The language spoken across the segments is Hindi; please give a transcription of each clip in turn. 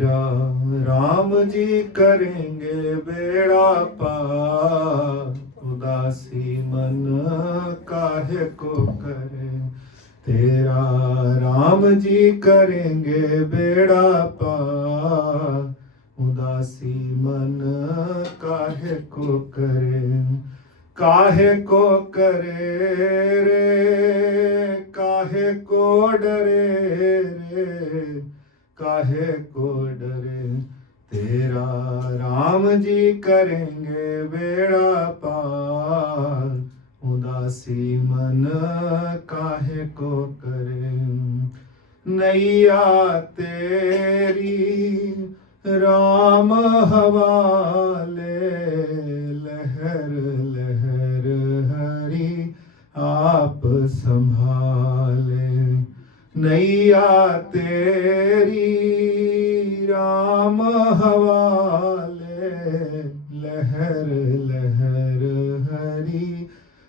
तेरा राम जी करेंगे बेड़ा पार, उदासी मन काहे को करे। तेरा राम जी करेंगे बेड़ा पार, उदासी मन काहे को करे। काहे को करे रे, काहे को डरे रे, काहे को डरे। तेरा राम जी करेंगे बेड़ा पार, उदासी मन काहे को करे। नैया तेरी राम हवाले, लहर लहर हरि आप संभाले। नैया तेरी राम हवाले, लहर लहर हरि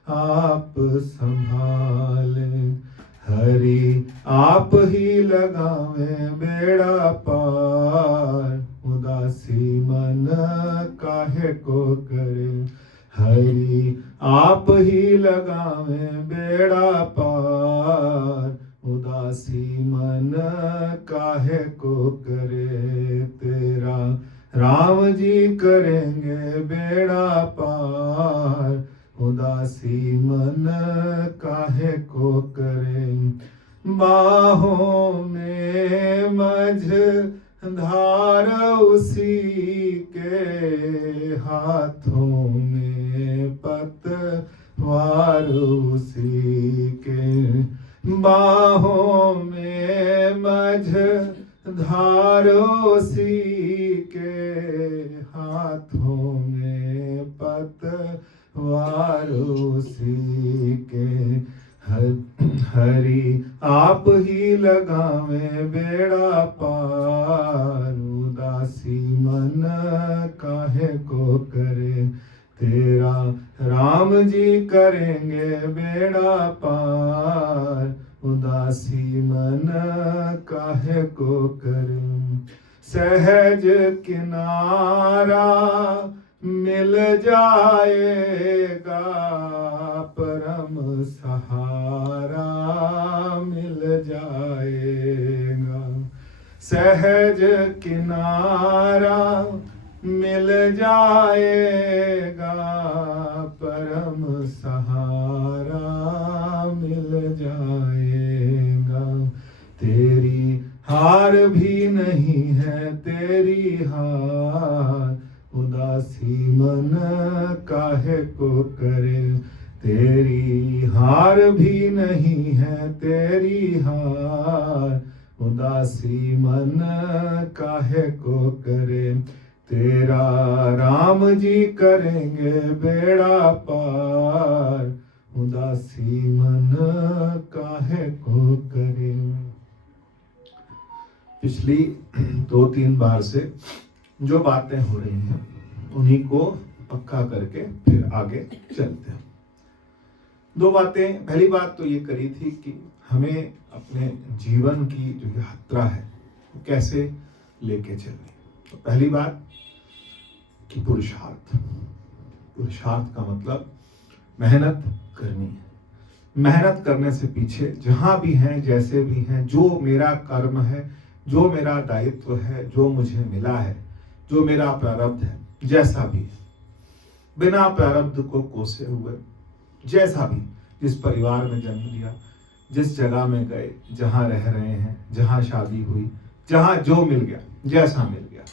आप संभाले। हरि आप ही लगावे बेड़ा पार, उदासी मन काहे को करे। हरि आप ही लगावे बेड़ा पार, उदासी मन काहे को करे। तेरा राम जी करेंगे बेड़ा पार, उदासी मन काहे को करे। बाहों में मझ धार उसी के, हाथों में पतवार उसी के। बाहों में मझ धार उसी के, हाथों में पतवार उसी के। हरि आप ही लगावे बेड़ा पार, उदासी मन काहे को करे। तेरा राम जी करेंगे बेड़ा पार, उदासी मन काहे को करे। सहज किनारा मिल जाएगा, परम सहारा मिल जाएगा। सहज किनारा मिल जाएगा, परम सहारा मिल जाएगा। तेरी हार भी नहीं है तेरी हार, उदासी मन काहे को करे। तेरी हार भी नहीं है तेरी हार, उदासी मन काहे को करे। तेरा राम जी करेंगे बेड़ा पार, उदासी मन काहे को करे। पिछली 2-3 बार से जो बातें हो रही हैं उन्हीं को पक्का करके फिर आगे चलते हैं। 2 बातें, पहली बात तो ये करी थी कि हमें अपने जीवन की जो यात्रा है वो कैसे लेके चलनी। तो पहली बात कि पुरुषार्थ। पुरुषार्थ का मतलब मेहनत करनी है। मेहनत करने से पीछे जहां भी हैं, जैसे भी हैं, जो मेरा कर्म है, जो मेरा दायित्व है, जो मुझे मिला है, जो मेरा प्रारब्ध है, जैसा भी है, बिना प्रारब्ध को कोसे हुए, जैसा भी, जिस परिवार में जन्म लिया, जिस जगह में गए, जहां रह रहे हैं, जहां शादी हुई, जहां जो मिल गया, जैसा मिल गया,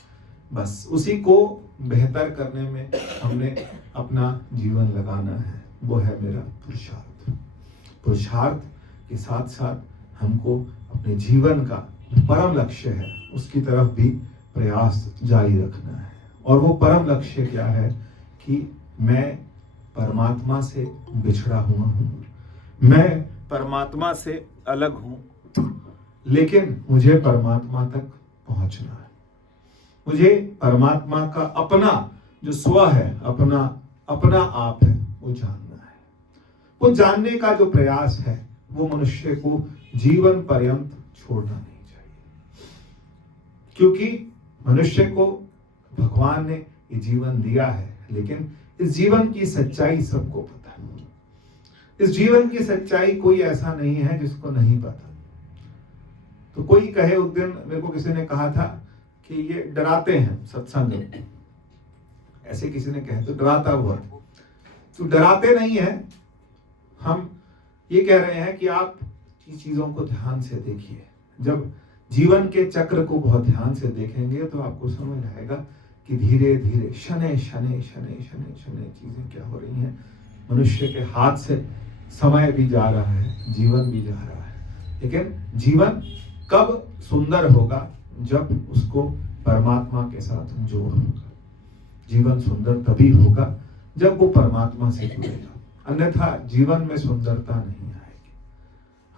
बस उसी को बेहतर करने में हमने अपना जीवन लगाना है। वो है मेरा पुरुषार्थ। पुरुषार्थ के साथ साथ हमको अपने जीवन का परम लक्ष्य है उसकी तरफ भी प्रयास जारी रखना है। और वो परम लक्ष्य क्या है कि मैं परमात्मा से बिछड़ा हुआ हूँ, मैं परमात्मा से अलग हूँ, लेकिन मुझे परमात्मा तक पहुंचना है। मुझे परमात्मा का अपना जो स्व है, अपना आप है, वो जानना है। वो जानने का जो प्रयास है वो मनुष्य को जीवन पर्यंत छोड़ना नहीं चाहिए, क्योंकि मनुष्य को भगवान ने ये जीवन दिया है, लेकिन इस जीवन की सच्चाई सबको पता है। इस जीवन की सच्चाई कोई ऐसा नहीं है जिसको नहीं पता। तो कोई कहे, उस दिन मेरे को किसी ने कहा था कि ये डराते हैं सत्संग में, ऐसे किसी ने कहे तो डराता बहुत। तो डराते नहीं है, हम ये कह रहे हैं कि आप इस चीजों को ध्यान से देखिए। जब जीवन के चक्र को बहुत ध्यान से देखेंगे तो आपको समझ आएगा कि धीरे धीरे शनै शनै शनै शनै शनै चीजें क्या हो रही हैं। मनुष्य के हाथ से समय भी जा रहा है, जीवन भी जा रहा है, लेकिन जीवन कब सुंदर होगा जब उसको परमात्मा के साथ जोड़ होगा। जीवन सुंदर तभी होगा जब वो परमात्मा से जुड़ेगा, अन्यथा जीवन में सुंदरता नहीं आएगी।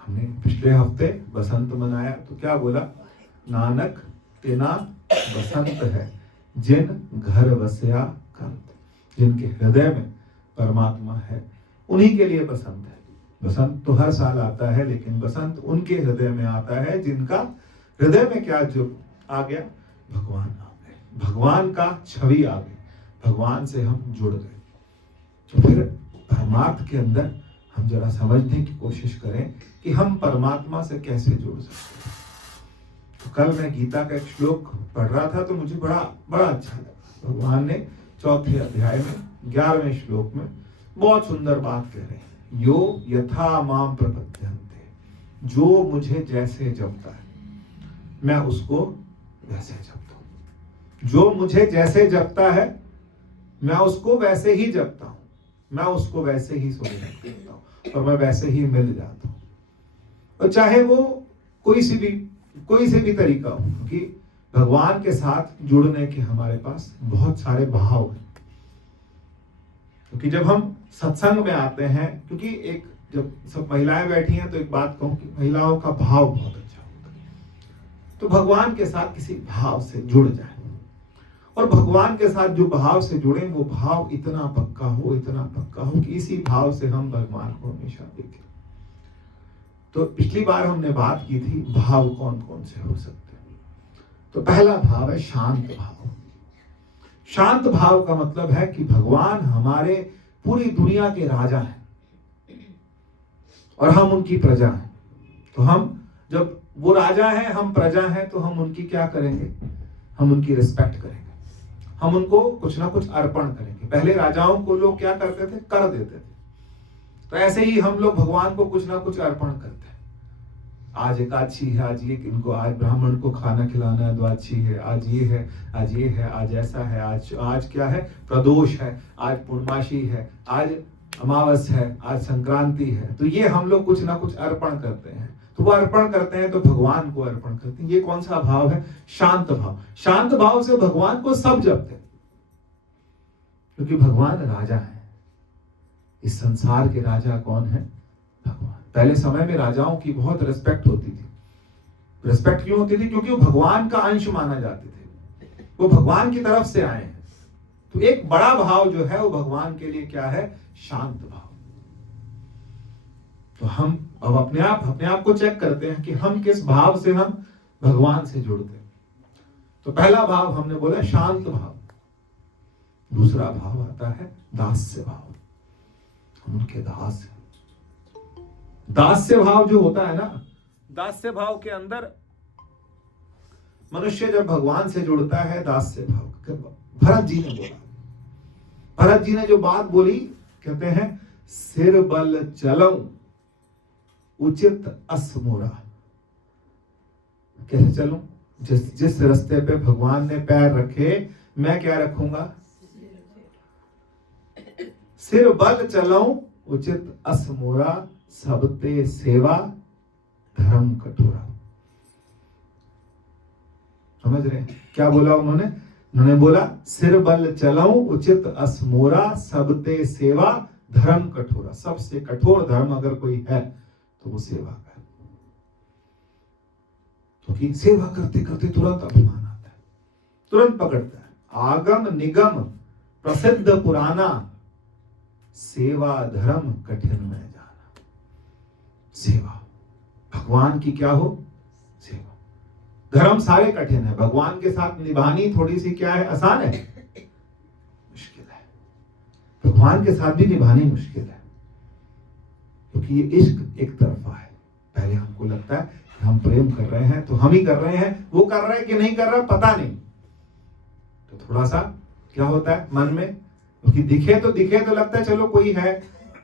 हमने पिछले हफ्ते बसंत मनाया तो क्या बोला, नानक तेना बसंत है जिन घर बसया कंत। जिनके हृदय में परमात्मा है उन्हीं के लिए बसंत है। बसंत तो हर साल आता है, लेकिन बसंत उनके हृदय में आता है जिनका हृदय में क्या जो आ गया, भगवान आ गए, भगवान का छवि आ गई, भगवान से हम जुड़ गए। तो फिर परमात्मा के अंदर हम जरा समझने की कोशिश करें कि हम परमात्मा से कैसे जुड़ सकते हैं। तो कल मैं गीता का एक श्लोक पढ़ रहा था तो मुझे बड़ा अच्छा लगा। भगवान ने 4थे अध्याय में 11वें श्लोक में बहुत सुंदर बात कह रहे हैं, यो यथा माम प्रपद्यन्ते, जो मुझे जैसे जपता है मैं उसको वैसे जपता हूं। जो मुझे जैसे जपता है मैं उसको वैसे ही जपता हूं, मैं उसको वैसे ही सुमिरन करता हूं और मैं वैसे ही मिल जाता हूं। और चाहे वो कोई से भी तरीका हो, क्योंकि भगवान के साथ जुड़ने के हमारे पास बहुत सारे भाव हैं। क्योंकि जब हम सत्संग में आते हैं, क्योंकि एक जब सब महिलाएं बैठी हैं तो एक बात कहूं कि महिलाओं का भाव बहुत अच्छा होता है। तो भगवान के साथ किसी भाव से जुड़ जाए, और भगवान के साथ जो भाव से जुड़े वो भाव इतना पक्का हो कि इसी भाव से हम भगवान को हमेशा देखें। तो पिछली बार हमने बात की थी भाव कौन कौन से हो सकते हैं। तो पहला भाव है शांत भाव। शांत भाव का मतलब है कि भगवान हमारे पूरी दुनिया के राजा हैं और हम उनकी प्रजा हैं। तो हम जब वो राजा हैं, हम प्रजा हैं, तो हम उनकी क्या करेंगे, हम उनकी रिस्पेक्ट करेंगे, हम उनको कुछ ना कुछ अर्पण करेंगे। पहले राजाओं को लोग क्या करते थे, कर देते थे, तो ऐसे ही हम लोग भगवान को कुछ ना कुछ अर्पण करते हैं। आज एकादशी है, आज ये इनको, आज ब्राह्मण को खाना खिलाना है, द्वादशी है, आज ये है, आज ये है, आज ऐसा है, आज क्या है, प्रदोष है, आज पूर्णमासी है, आज अमावस है, आज संक्रांति है। तो ये हम लोग कुछ ना कुछ अर्पण करते हैं। तो वो अर्पण करते हैं तो भगवान को अर्पण करते हैं। ये कौन सा भाव है, शांत भाव। शांत भाव से भगवान को सब जपते हैं, क्योंकि भगवान राजा है। इस संसार के राजा कौन है, भगवान। पहले समय में राजाओं की बहुत रिस्पेक्ट होती थी। रिस्पेक्ट क्यों होती थी, क्योंकि वो भगवान का अंश माना जाते थे, वो भगवान की तरफ से आए हैं। तो एक बड़ा भाव जो है वो भगवान के लिए क्या है, शांत भाव। तो हम अब अपने आप को चेक करते हैं कि हम किस भाव से हम भगवान से जुड़ते हैं। तो पहला भाव हमने बोला शांत भाव। दूसरा भाव आता है दास्य भाव। हम उनके दास हैं। दास्य भाव जो होता है ना, दास्य भाव के अंदर मनुष्य जब भगवान से जुड़ता है, दास्य भाव। भरत जी ने जो बात बोली, कहते हैं सिर बल चलऊं उचित असमोरा। कैसे चलूं, जिस रास्ते पे भगवान ने पैर रखे मैं क्या रखूंगा, सिर बल चलऊं उचित असमोरा, सबते सेवा धर्म कठोरा। समझ रहे हैं क्या बोला उन्होंने बोला सिर बल चलऊं उचित असमोरा, सबते सेवा धर्म कठोरा। सबसे कठोर धर्म अगर कोई है तो वो सेवा का। क्योंकि सेवा करते करते तुरंत अभिमान आता है, तुरंत पकड़ता है। आगम निगम प्रसिद्ध पुराना, सेवा धर्म कठिन में जाना। सेवा भगवान की क्या हो, सेवा। धर्म सारे कठिन है, भगवान के साथ निभानी थोड़ी सी क्या है, आसान है, मुश्किल है। भगवान के साथ भी निभानी मुश्किल है, क्योंकि ये इश्क एक तरफा है। पहले हमको लगता है कि हम प्रेम कर रहे हैं तो हम ही कर रहे हैं, वो कर रहा है कि नहीं कर रहा पता नहीं, तो थोड़ा सा क्या होता है मन में, क्योंकि दिखे तो लगता है चलो कोई है,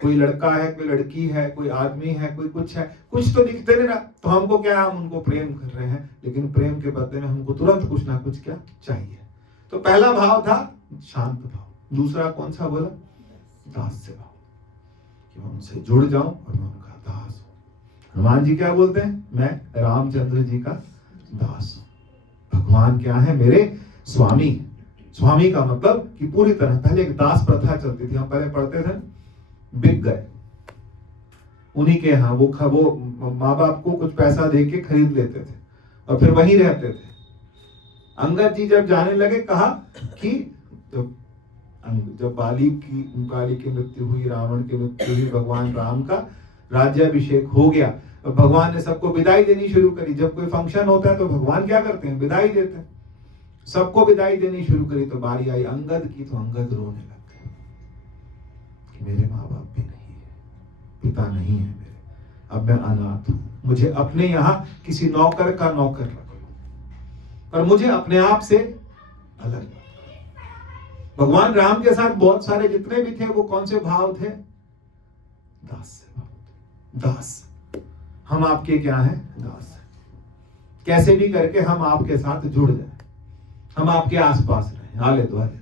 कोई लड़का है, कोई लड़की है, कोई आदमी है, कोई कुछ है, कुछ तो दिखते नहीं ना, तो हमको क्या, हम उनको प्रेम कर रहे हैं, लेकिन प्रेम के बदले में हमको तुरंत कुछ ना कुछ क्या चाहिए। तो पहला भाव था शांत भाव, दूसरा कौन सा बोला, दास्य भाव, कि मैं उनसे जुड़ जाऊं और मैं उनका दास हूं। हनुमान जी क्या बोलते हैं, मैं रामचंद्र जी का दास हूं। भगवान क्या है, मेरे स्वामी। स्वामी का मतलब कि पूरी तरह, पहले एक दास प्रथा चलती थी, हम पहले पढ़ते थे, बिक गए उन्हीं के यहाँ, वो माँ बाप को कुछ पैसा दे के खरीद लेते थे और फिर वहीं रहते थे। अंगद जी जब जाने लगे, कहा कि जब बाली की मृत्यु हुई, रावण की मृत्यु हुई, भगवान राम का राज्याभिषेक हो गया, तो भगवान ने सबको विदाई देनी शुरू करी। जब कोई फंक्शन होता है तो भगवान क्या करते हैं, विदाई देते हैं, सबको विदाई देनी शुरू करी। तो बारी आई अंगद की, तो अंगद रोने लग गए कि मेरे माँ बाप भी नहीं है, पिता नहीं है मेरे, अब मैं अनाथ हूं, मुझे अपने यहाँ किसी नौकर का नौकर रख लो, पर मुझे अपने आप से अलग मत। भगवान राम के साथ बहुत सारे जितने भी थे वो कौन से भाव थे, दास से भाव। दास, हम आपके क्या हैं, दास हैं। कैसे भी करके हम आपके साथ जुड़ जाए, हम आपके आसपास रहे, आले द्वारे।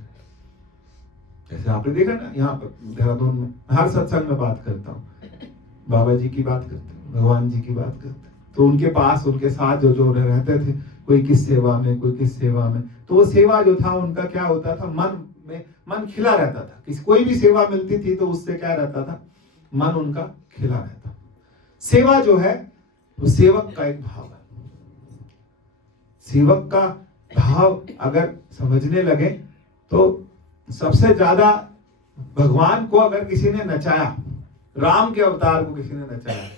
जैसे आपने देखा ना, यहाँ पर देहरादून में हर सत्संग में बात करता हूँ, बाबा जी की बात करते हैं, भगवान जी की बात करते हैं, तो उनके पास उनके साथ जो रहते थे, कोई किस सेवा में, कोई किस सेवा में, तो वो सेवा जो था उनका क्या होता था, मन खिला रहता था। कोई भी सेवा मिलती थी तो उससे क्या रहता था, मन उनका खिला रहता। सेवा जो है वो सेवक का एक भाव है। सेवक का भाव अगर समझने लगे तो सबसे ज्यादा भगवान को अगर किसी ने नचाया, राम के अवतार को किसी ने नचाया,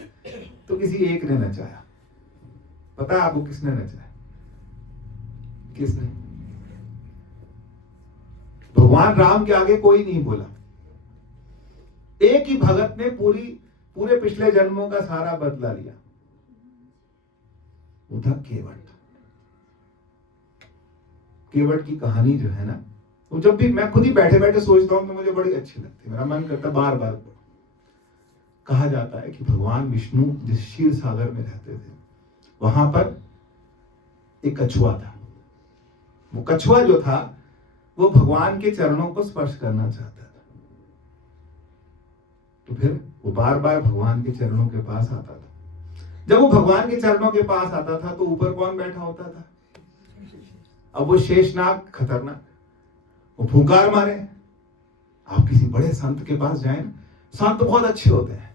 तो किसी एक ने नचाया। पता है आपको किसने नचाया, किसने? भगवान राम के आगे कोई नहीं बोला। एक ही भगत ने पूरे पिछले जन्मों का सारा बदला लिया, वो था केवट। केवट की कहानी जो है ना, वो जब भी मैं खुद ही बैठे बैठे सोचता हूं तो मुझे बड़ी अच्छी लगती है, मेरा मन करता बार बार। कहा जाता है कि भगवान विष्णु जिस क्षीर सागर में रहते थे, वहां पर एक कछुआ था। वो कछुआ जो था वो भगवान के चरणों को स्पर्श करना चाहता था, तो फिर वो बार बार भगवान के चरणों के पास आता था। जब वो भगवान के चरणों के पास आता था तो ऊपर कौन बैठा होता था? अब वो शेषनाग, खतरनाक, वो फुंकार मारे। आप किसी बड़े संत के पास जाए ना, संत बहुत अच्छे होते हैं,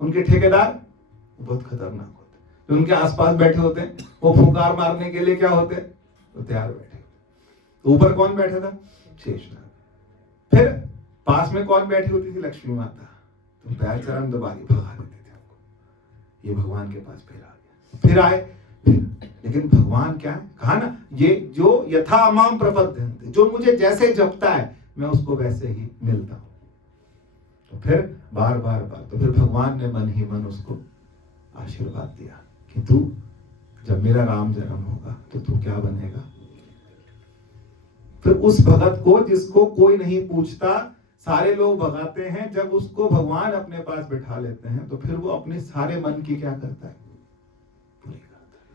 उनके ठेकेदार बहुत खतरनाक होते हैं, जो उनके आसपास बैठे होते हैं वो फुंकार मारने के लिए क्या होते हैं, वो तैयार बैठे। तो ऊपर कौन बैठा था? शेषनाग। फिर पास में कौन बैठी होती थी? लक्ष्मी माता। तो पैर चरण दबा के भगा देते थे हमको, ये भगवान के पास फिर आ गया, फिर आए फिर। लेकिन भगवान क्या है, कहा ना, ये जो यथा माम प्रपद्यन्ते, जो मुझे जैसे जपता है मैं उसको वैसे ही मिलता हूं। तो फिर बार तो फिर भगवान ने मन ही मन उसको आशीर्वाद दिया कि तू जब मेरा राम जन्म होगा तो तू क्या बनेगा। फिर उस भगत को जिसको कोई नहीं पूछता, सारे लोग भगाते हैं, जब उसको भगवान अपने पास बिठा लेते हैं तो फिर वो अपने सारे मन की क्या करता है, पूरी करता है।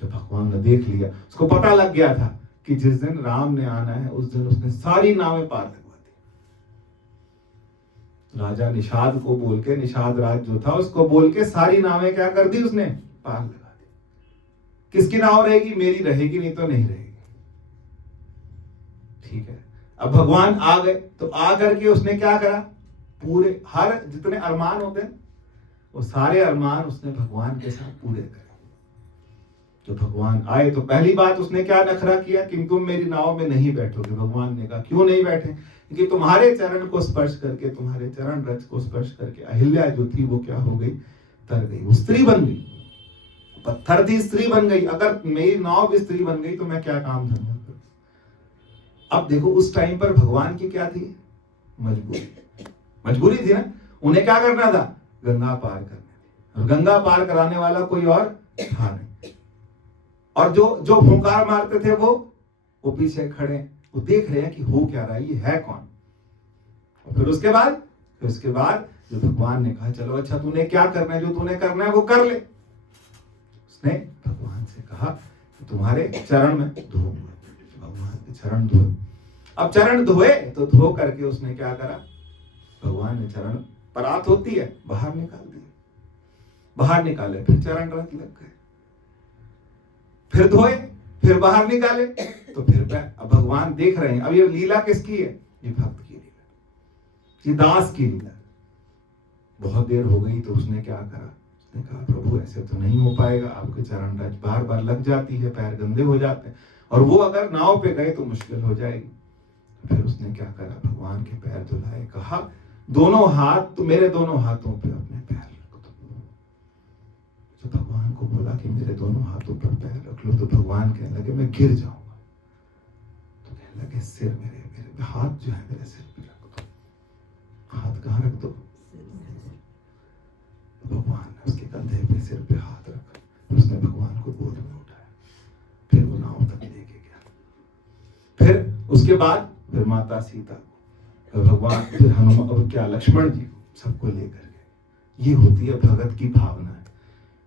जब भगवान ने देख लिया, उसको पता लग गया था कि जिस दिन राम ने आना है उस दिन उसने सारी नावें पार लगवा दी। राजा निषाद को बोल के, निषाद राज जो था उसको बोल के सारी नावें क्या कर दी उसने, पार लगा दी। किसकी नाव रहेगी? मेरी रहेगी, नहीं तो नहीं रहेगी। ठीक है, अब भगवान आ गए तो आ करके उसने क्या करा, पूरे हर जितने अरमान होते हैं वो सारे अरमान उसने भगवान के साथ पूरे करे। तो भगवान आए तो पहली बात उसने क्या नखरा किया कि तुम मेरी नाव में नहीं बैठोगे। भगवान ने कहा क्यों नहीं बैठे? क्योंकि तुम्हारे चरण को स्पर्श करके, तुम्हारे चरण रज को स्पर्श करके अहिल्या जो थी वो क्या हो गई, तर गई, वो स्त्री बन गई। पत्थर थी स्त्री बन गई। अगर मेरी नाव भी स्त्री बन गई तो मैं क्या काम धंधा करूं। अब देखो उस टाइम पर भगवान की क्या थी, मजबूरी थी ना। उन्हें क्या करना था, गंगा पार करनी थी, और गंगा पार कराने वाला कोई और था नहीं। और जो फुंकार मारते थे वो पीछे खड़े, वो देख रहे हैं कि हो क्या रहा है, ये है कौन। और फिर उसके बाद जो भगवान ने कहा चलो अच्छा तूने क्या करना है, जो तूने करना है वो कर ले। उसने भगवान से कहा कि तुम्हारे चरण में धोऊंगा। भगवान के चरण धोए। अब चरण धोए तो धो करके उसने क्या करा, भगवान ने चरण, परात होती है, बाहर निकाल दिए, बाहर निकाले, फिर चरण रख लग गए, फिर धोए, फिर बाहर निकाले, तो फिर अब भगवान देख रहे हैं। अब ये लीला किसकी है, ये भक्त की लीला, ये दास की लीला। बहुत देर हो गई तो उसने क्या करा, उसने कहा प्रभु ऐसे तो नहीं हो पाएगा, आपके चरण रज बार बार लग जाती है, पैर गंदे हो जाते हैं, और वो अगर नाव पे गए तो मुश्किल हो जाएगी। फिर उसने क्या करा, भगवान के पैर धुलाए, कहा दोनों हाथ, तो मेरे दोनों हाथों पे अपने पैर रख दो। तो भगवान को बोला कि मेरे दोनों हाथों पर पैर रख लो, तो भगवान कहने लगे मैं गिर जाऊंगा। तो कहने लगे सिर मेरे हाथ जो है मेरे सिर पे रख दो। हाथ कहाँ रख दो, तो भगवान ने उसके कंधे पे, सिर पे हाथ रखा। उसने भगवान को गोद में उठाया, फिर वो नाव तक लेके गया। फिर उसके बाद फिर माता सीता, भगवान, फिर हनुमान, और क्या लक्ष्मण जी को, सबको लेकर गए। ये होती है भगत की भावना है,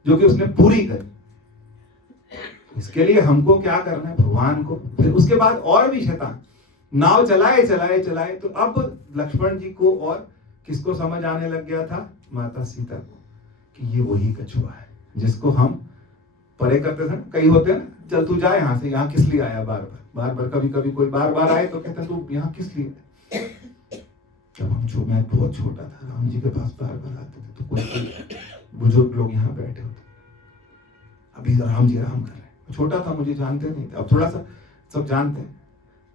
जो कि उसने पूरी करी। इसके लिए हमको क्या करना है, भगवान को। फिर उसके बाद और भी शैतान नाव चलाए चलाए चलाए, तो अब लक्ष्मण जी को और किसको समझ आने लग गया था, माता सीता को, कि ये वही कछुआ है जिसको हम परे करते थे। कई होते हैं ना, चल तू जा यहाँ से, यहाँ किस लिए आया, बार बार कभी कभी कोई बार बार आए तो कहते हैं तू यहाँ किस लिए। जब मैं बहुत छोटा था, राम जी के पास बार बार आते थे, तो कोई बुजुर्ग लोग यहाँ बैठे होते, अभी राम जी आराम कर रहे हैं। छोटा था, मुझे जानते नहीं थे, अब थोड़ा सा सब जानते हैं,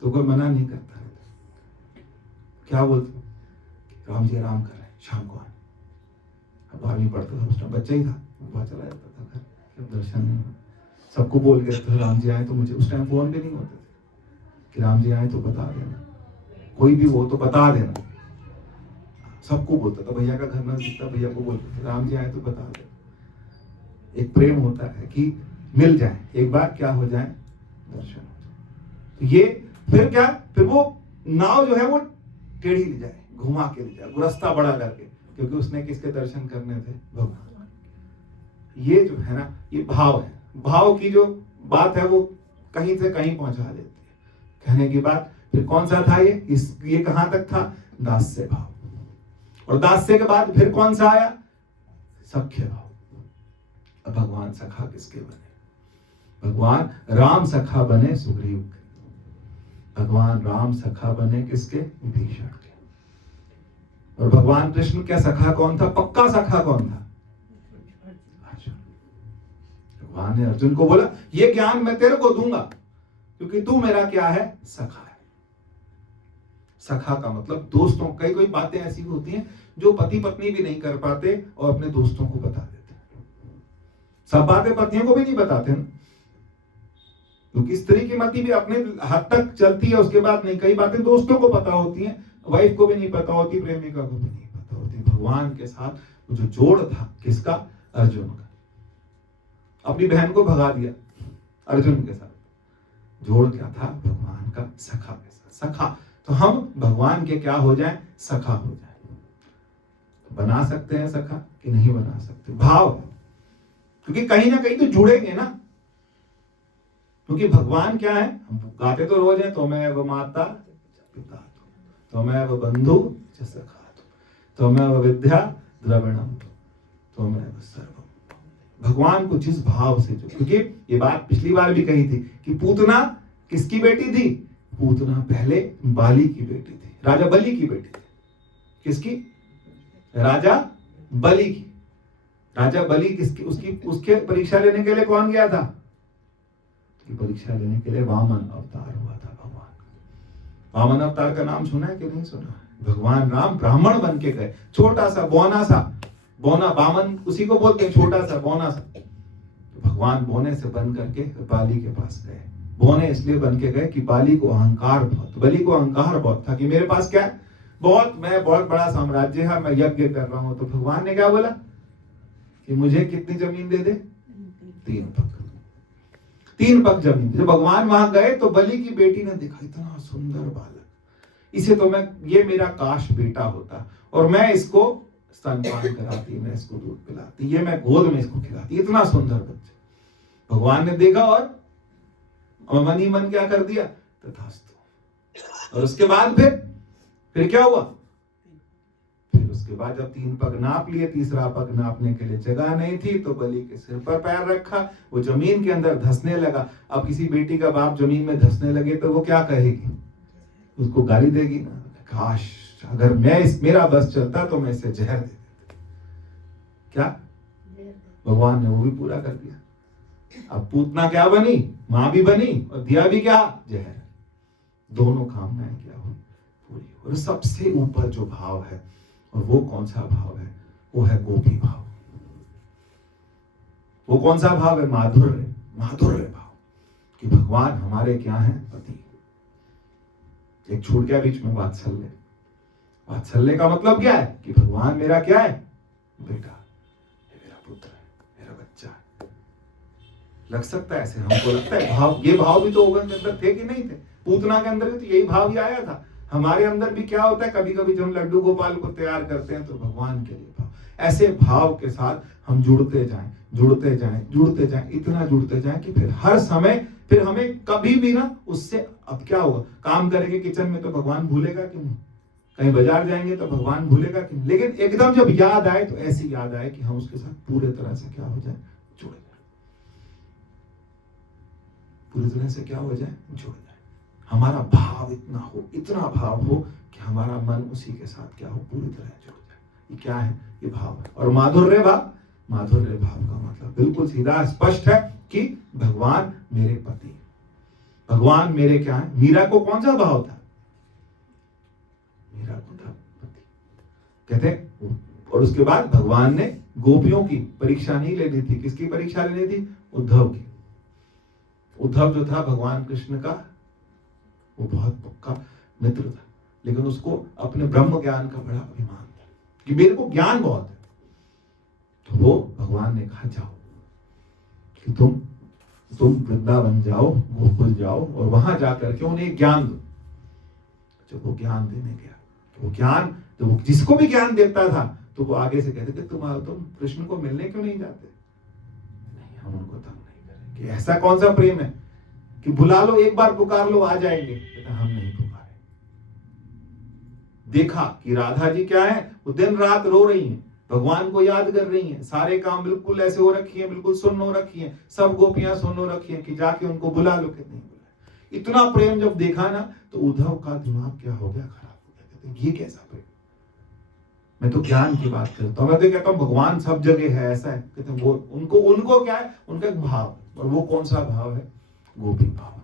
तो कोई मना नहीं करता रहता। क्या बोलते, राम जी आराम कर रहे हैं, शाम को आए। अब 12वीं पढ़ता था, उस टाइम बच्चा ही था, वहाँ चला जाता था घर, जब दर्शन नहीं हुआ, सबको बोल के तो राम जी आए। तो मुझे उस टाइम फोन भी नहीं होते थे कि राम जी आए तो बता देना, कोई भी हो तो बता देना। सबको बोलता था, भैया का घर नजदीक था, भैया को बोलते थे राम जी आए तो बता देना। एक प्रेम होता है कि मिल जाए, एक बार क्या हो जाए, दर्शन हो जाए। तो ये फिर क्या, फिर वो नाव जो है वो टेढ़ी ले जाए, घुमा के ले जाए, रास्ता बड़ा करके, क्योंकि उसने किसके दर्शन करने थे, भगवान। ये जो है ना, ये भाव है। भाव की जो बात है वो कहीं से कहीं पहुंचा देती है। कहने की बात, फिर कौन सा था ये कहां तक था, दास्य भाव। और दास्य के बाद फिर कौन सा आया, सख्य भाव। अब भगवान सखा किसके बने, भगवान राम सखा बने सुग्रीव के, भगवान राम सखा बने किसके, विभीषण के। और भगवान कृष्ण का सखा कौन था, पक्का सखा कौन था, अर्जुन। भगवान ने अर्जुन को बोला ये ज्ञान मैं तेरे को दूंगा, क्योंकि तू मेरा क्या है, सखा है। सखा का मतलब दोस्तों। कई बातें ऐसी होती हैं जो पति पत्नी भी नहीं कर पाते और अपने दोस्तों को बता देते हैं। सब बातें पत्नियों को भी नहीं बताते ना, क्योंकि स्त्री की मति भी अपने हद तक चलती है, उसके बाद नहीं। कई बातें दोस्तों को पता होती हैं, वाइफ को भी नहीं पता होती, प्रेमिका को भी नहीं पता होती। भगवान के साथ जो जोड़ था किसका, अर्जुन का। अपनी बहन को भगा दिया अर्जुन के साथ, जोड़ क्या था, भगवान का सखा के साथ। सखा तो हम भगवान के क्या हो जाए, सखा हो जाए। बना सकते हैं सखा कि नहीं बना सकते, भाव, क्योंकि कहीं ना कहीं तो जुड़ेंगे ना। क्योंकि भगवान क्या है, हम गाते तो रोज हैं, तो मैं वो माता पिता, तो मैं वो बंधु सखा, तो मैं वो विद्या द्रविणम, तो मैं वो सर्वम। भगवान को जिस भाव से जो, क्योंकि ये बात पिछली बार भी कही थी कि पूतना किसकी बेटी थी, पूतना पहले बाली की बेटी थी, राजा बलि की बेटी थी। किसकी, राजा बलि की। राजा बलि किसकी, उसके परीक्षा लेने के लिए कौन गया था, की परीक्षा लेने के लिए वामन अवतार हुआ था भगवान। वामन अवतार का नाम सुना है कि नहीं सुना है। भगवान राम ब्राह्मण बन के गए, छोटा सा बौना सा, बौना वामन उसी को बोलते हैं, छोटा सा बौना सा। तो भगवान बोने से बन करके बाली के पास गए। बोने इसलिए बन के गए कि बाली को अहंकार बहुत था कि मेरे पास क्या है, मैं बहुत बड़ा साम्राज्य है, मैं यज्ञ कर रहा हूं। तो भगवान ने क्या बोला कि मुझे कितनी जमीन दे दे, 3 पग जमीन। जब भगवान वहां गए तो बलि की बेटी ने देखा, इतना सुंदर बालक, इसे तो ये मेरा काश बेटा होता और मैं इसको स्तनपान कराती, मैं इसको दूध पिलाती, ये मैं गोद में इसको खिलाती, इतना सुंदर बच्चा। भगवान ने देखा और मन ही मन क्या कर दिया, तथास्तु। और उसके बाद फिर क्या हुआ, फिर उसके बाद जब 3 पग नाप लिए, तीसरा पग नापने के लिए जगह नहीं थी, तो बलि के सिर पर पैर रखा, वो जमीन के अंदर धंसने लगा। अब किसी बेटी का बाप जमीन में धंसने लगे तो वो क्या कहेगी, उसको गाली देगी ना, काश अगर मेरा बस चलता तो मैं इसे जहर दे देता। क्या भगवान ने वो भी पूरा कर दिया। अब पूतना क्या बनी, मां भी बनी और दिया भी क्या, जहर। दोनों कामनाएं क्या हुई, पूरी। और सबसे ऊपर जो भाव है, और वो कौन सा भाव है, वो है गोपी भाव। वो कौन सा भाव है, माधुर्य भाव, कि भगवान हमारे क्या है, पति। एक छूट गया बीच में, वात्सल्य का मतलब क्या है कि भगवान मेरा क्या है, बेटा, ये मेरा पुत्र है, मेरा बच्चा है। लग सकता है ऐसे, हमको लगता है भाव, ये भाव भी तो ओगन के अंदर थे कि नहीं थे, पूतना के अंदर भी तो यही भाव ही आया था। हमारे अंदर भी क्या होता है, कभी कभी जब हम लड्डू गोपाल को तैयार करते हैं तो भगवान के लिए भाव, ऐसे भाव के साथ हम जुड़ते जाएं, इतना जुड़ते जाएं कि फिर हर समय, फिर हमें कभी भी ना उससे, अब क्या होगा, काम करेंगे किचन में तो भगवान भूलेगा कि नहीं, कहीं बाजार जाएंगे तो भगवान भूलेगा कि नहीं, लेकिन एकदम जब याद आए तो ऐसी याद आए कि हम उसके साथ पूरे तरह से क्या हो जाए, जुड़ जाए, पूरी तरह से क्या हो जाए, जुड़ जाए। हमारा भाव इतना भाव हो कि हमारा मन उसी के साथ क्या हो, पूरी तरह जुड़ जाए। ये क्या है, ये भाव है। और माधुर्य भाव का मतलब बिल्कुल सीधा स्पष्ट है कि भगवान मेरे पति, भगवान मेरे क्या है। मीरा को कौन सा भाव था, मीरा को था पति, कहते। और उसके बाद भगवान ने गोपियों की परीक्षा नहीं लेनी थी, किसकी परीक्षा लेनी थी, उद्धव की। उद्धव जो था भगवान कृष्ण का, वो बहुत पक्का मित्र था, लेकिन उसको अपने ब्रह्म ज्ञान का बड़ा अभिमान था कि मेरे को ज्ञान बहुत है। तो वो भगवान ने कहा, जाओ कि तुम वृंदावन जाओ, गोकुल जाओ और वहां जाकर के उन्हें ज्ञान दो। जब वो ज्ञान देने गया, तो वो ज्ञान, तो वो जिसको भी ज्ञान देता था तो वो आगे से कहते थे, तुम कृष्ण को मिलने क्यों नहीं जाते, नहीं हम उनको तंग नहीं करेंगे। ऐसा कौन सा प्रेम है कि बुला लो, एक बार पुकार लो आ जाएंगे, कहते हम नहीं पुकारे। देखा कि राधा जी क्या है, वो दिन रात रो रही हैं, भगवान को याद कर रही हैं, सारे काम बिल्कुल ऐसे हो रखी हैं, बिल्कुल सुन्न हो रखी हैं, सब गोपियां सुन्न हो रखी हैं कि जाके उनको बुला लो, कहते नहीं बुला। इतना प्रेम जब देखा ना तो उद्धव का दिमाग क्या हो गया, खराब हो गया। कहते ये कैसा प्रेम, मैं तो ज्ञान की बात करता हूँ, मैं तो कहता हूँ भगवान सब जगह है, ऐसा है। कहते वो उनको क्या है, उनका एक भाव, और वो कौन सा भाव है, गोपी भाव।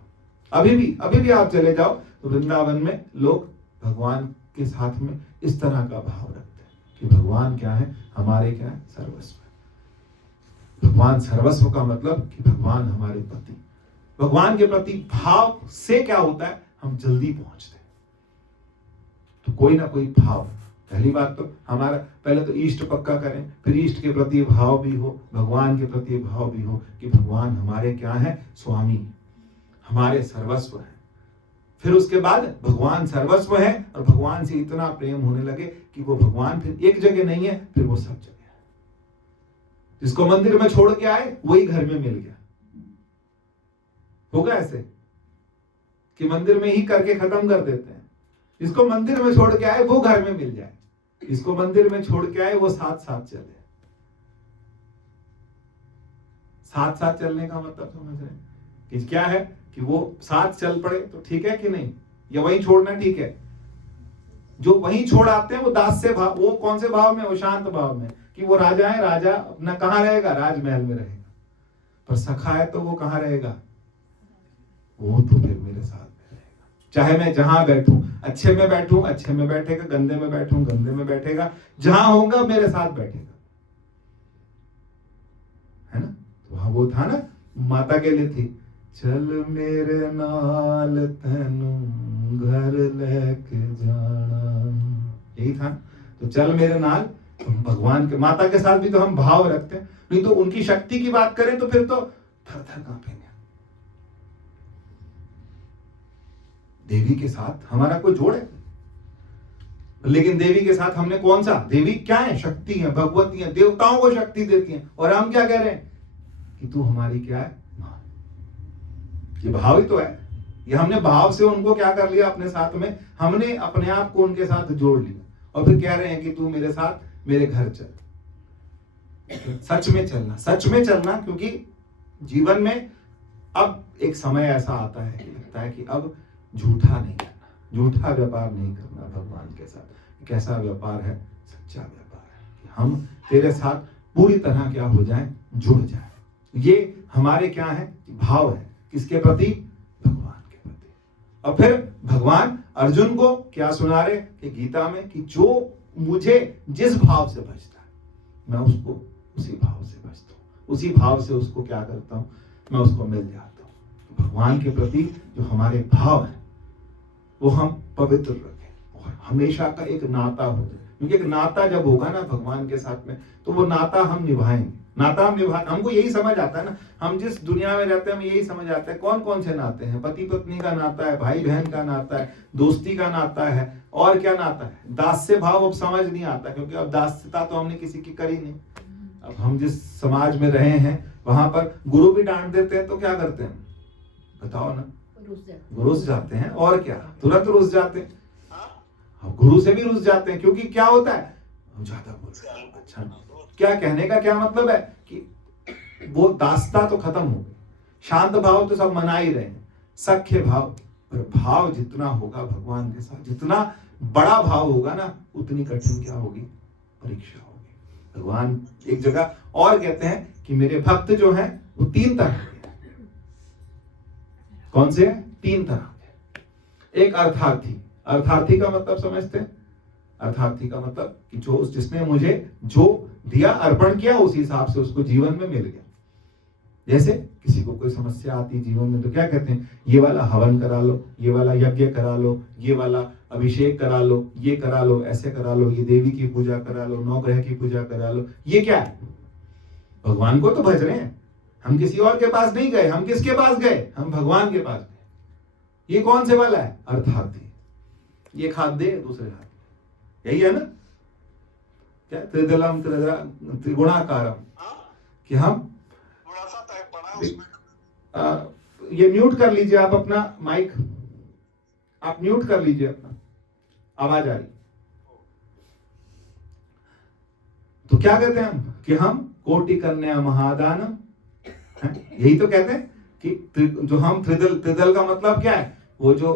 अभी भी आप चले जाओ तो वृंदावन में लोग भगवान के साथ में इस तरह का भाव रखते हैं कि भगवान क्या है, हमारे क्या है, सर्वस्व। भगवान सर्वस्व का मतलब कि भगवान हमारे पति। भगवान के प्रति भाव से क्या होता है, हम जल्दी पहुंचते हैं। तो कोई ना कोई भाव, पहली बात तो हमारा, पहले तो इष्ट पक्का करें, फिर इष्ट के प्रति भाव भी हो, भगवान के प्रति भाव भी हो कि भगवान हमारे क्या है, स्वामी, हमारे सर्वस्व है। फिर उसके बाद भगवान सर्वस्व है और भगवान से इतना प्रेम होने लगे कि वो भगवान फिर एक जगह नहीं है, फिर वो सब जगह है। जिसको मंदिर में छोड़ के आए वही घर में मिल गया। होगा ऐसे कि मंदिर में ही करके खत्म कर देते हैं। जिसको मंदिर में छोड़ के आए वो घर में मिल जाए, जिसको मंदिर में छोड़ के आए वो साथ साथ चले। साथ साथ चलने का मतलब समझ रहे हैं कि क्या है, कि वो साथ चल पड़े तो ठीक है कि नहीं, या वही छोड़ना ठीक है। जो वही छोड़ आते हैं वो दास से भाव, वो कौन से भाव में, वो शांत भाव में, कि वो राजा है, राजा अपना कहाँ रहेगा, राजमहल में रहेगा। पर सखा है तो वो कहाँ रहेगा, वो तो फिर मेरे साथ में रहेगा। चाहे मैं जहां बैठूं, अच्छे में बैठूं अच्छे में बैठेगा, गंदे में बैठूं गंदे में बैठेगा, जहां होगा मेरे साथ बैठेगा, है ना। तो वो था ना, माता के लिए थी, चल मेरे नाल तैनू घर लेके जाना, यही था। तो चल मेरे नाल, तो भगवान के, माता के साथ भी तो हम भाव रखते हैं, नहीं तो उनकी शक्ति की बात करें तो फिर तो थर थर कांपेंगे। देवी के साथ हमारा कोई जोड़ है, लेकिन देवी के साथ हमने कौन सा, देवी क्या है, शक्ति है, भगवती है, देवताओं को शक्ति देती है, और हम क्या कह रहे हैं कि तू हमारी क्या है, ये भाव ही तो है। ये हमने भाव से उनको क्या कर लिया अपने साथ में, हमने अपने आप को उनके साथ जोड़ लिया, और फिर कह रहे हैं कि तू मेरे साथ मेरे घर चल। सच में चलना, सच में चलना, क्योंकि जीवन में अब एक समय ऐसा आता है कि लगता है कि अब झूठा नहीं करना, झूठा व्यापार नहीं करना भगवान के साथ। कैसा व्यापार है, सच्चा व्यापार है कि हम तेरे साथ पूरी तरह क्या हो जाए, जुड़ जाए। ये हमारे क्या है, भाव है, किसके प्रति, भगवान के प्रति। और फिर भगवान अर्जुन को क्या सुना रहे कि गीता में, कि जो मुझे जिस भाव से बचता है मैं उसको उसी भाव से बचता हूँ, उसी भाव से उसको क्या करता हूँ, मैं उसको मिल जाता हूँ। भगवान के प्रति जो हमारे भाव है वो हम पवित्र रखें, और हमेशा का एक नाता हो जाए, क्योंकि एक नाता जब होगा ना भगवान के साथ में, तो वो नाता हम निभाएंगे। नाता हम निभा, हमको यही समझ आता है ना, हम जिस दुनिया में रहते हैं हम यही समझ आता है कौन कौन से नाते हैं, पति पत्नी का नाता है, भाई बहन का नाता है, दोस्ती का नाता है, और क्या नाता है, दास्य भाव अब समझ नहीं आता, क्योंकि अब दास्यता तो हमने किसी की करी नहीं। अब हम जिस समाज में रहे हैं वहां पर गुरु भी डांट देते हैं तो क्या करते हैं, बताओ ना, रुस जाते हैं, और क्या, तुरंत रुस जाते हैं। हम गुरु से भी रुस जाते हैं, क्योंकि क्या होता है, ज्यादा बोल रहे हैं, अच्छा क्या कहने का क्या मतलब है कि वो दास्ता तो खत्म हो गई, शांत भाव तो सब मना ही रहे हैं, सख्य भाव, पर भाव जितना होगा भगवान के साथ, जितना बड़ा भाव होगा ना, उतनी कठिन क्या होगी, परीक्षा होगी। भगवान एक जगह और कहते हैं कि मेरे भक्त जो हैं वो 3 तरह के, कौन से हैं, 3 तरह के। एक अर्थार्थी, अर्थार्थी का मतलब समझते हैं, अर्थार्थी का मतलब कि जो जिसने मुझे जो दिया, अर्पण किया, उसी हिसाब से उसको जीवन में मिल गया। जैसे किसी को कोई समस्या आती जीवन में तो क्या कहते हैं, ये वाला हवन करा लो, ये वाला यज्ञ करा लो, ये वाला अभिषेक करा लो, ये करा लो, ऐसे करा लो, ये देवी की पूजा करा लो, 9 ग्रह की पूजा करा लो। ये क्या है, भगवान को तो भज रहे हैं, हम किसी और के पास नहीं गए, हम किसके पास गए, हम भगवान के पास गए। ये कौन से वाला है, अर्थार्थी। ये हाथ दे, दूसरे हाथ, यही है ना, क्या त्रिदलम त्रिगुणाकारम, कि हम ये म्यूट कर लीजिए आप अपना माइक, आप म्यूट कर लीजिए अपना, आवाज आ रही। तो क्या कहते हैं हम, कि हम कोटि कन्या महादानम, यही तो कहते हैं कि जो हम त्रिदल का मतलब क्या है, वो जो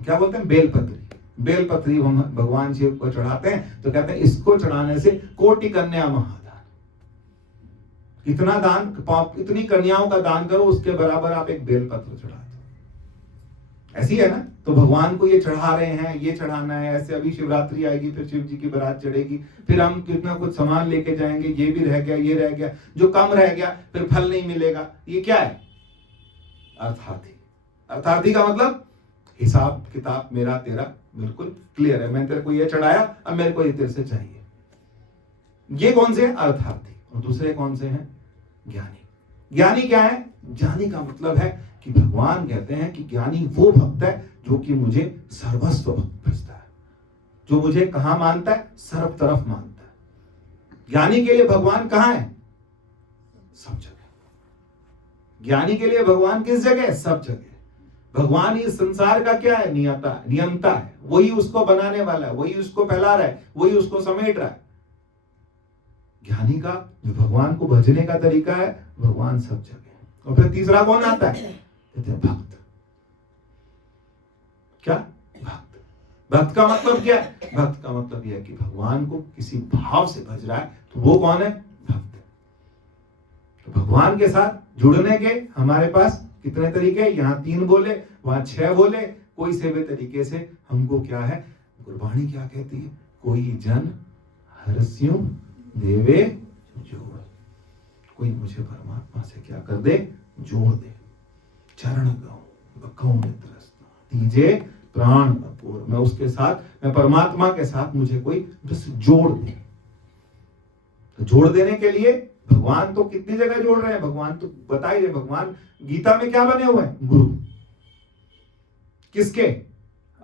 क्या बोलते हैं, बेलपत्री, बेलपत्री हम भगवान शिव को चढ़ाते हैं, तो कहते हैं इसको चढ़ाने से कोटि कन्या महादान, इतना दान, इतनी कन्याओं का दान करो, उसके बराबर आप एक बेलपत्र चढ़ा दो। ऐसी है ना, तो भगवान को ये चढ़ा रहे हैं, ये चढ़ाना है, ऐसे अभी शिवरात्रि आएगी, फिर शिव जी की बारात चढ़ेगी, फिर हम कितना कुछ सामान लेके जाएंगे, ये भी रह गया, ये रह गया, जो कम रह गया फिर फल नहीं मिलेगा। ये क्या है, अर्थार्थी। अर्थार्थी का मतलब हिसाब किताब मेरा तेरा बिल्कुल क्लियर है, मैं तेरे को ये चढ़ाया, अब मेरे को ये तेरे से चाहिए। ये कौन से हैं, अर्थार्थी। और दूसरे कौन से हैं, ज्ञानी। ज्ञानी क्या है, ज्ञानी का मतलब है कि भगवान कहते हैं कि ज्ञानी वो भक्त है जो कि मुझे सर्वस्व भक्त भजता है, जो मुझे कहां मानता है, सर्व तरफ मानता है। ज्ञानी के लिए भगवान कहां है, सब जगह। ज्ञानी के लिए भगवान किस जगह, सब जगह। भगवान इस संसार का क्या है, नियंता है, वही उसको बनाने वाला है, वही उसको फैला रहा है, वही उसको समेट रहा है। ज्ञानी का जो भगवान को भजने का तरीका है, भगवान सब जगह है। और फिर तीसरा कौन आता है, कहते हैं भक्त। क्या, भक्त। भक्त का मतलब क्या है, भक्त का मतलब यह है कि भगवान को किसी भाव से भज रहा है, तो वो कौन है, भक्त। तो भगवान के साथ जुड़ने के हमारे पास कितने तरीके, यहाँ 3 बोले, वहां 6 बोले, कोई से भी तरीके से हमको क्या है, गुरबाणी क्या कहती है, कोई जन हरस्यों देवे जो, कोई मुझे परमात्मा से क्या कर दे, जोड़ दे। चरण गौ मित्र दीजे प्राण कपूर, मैं उसके साथ, मैं परमात्मा के साथ मुझे कोई बस जोड़ दे। तो जोड़ देने के लिए भगवान तो कितनी जगह जोड़ रहे हैं, भगवान तो बता ही रहे, भगवान गीता में क्या बने हुए हैं, गुरु। किसके,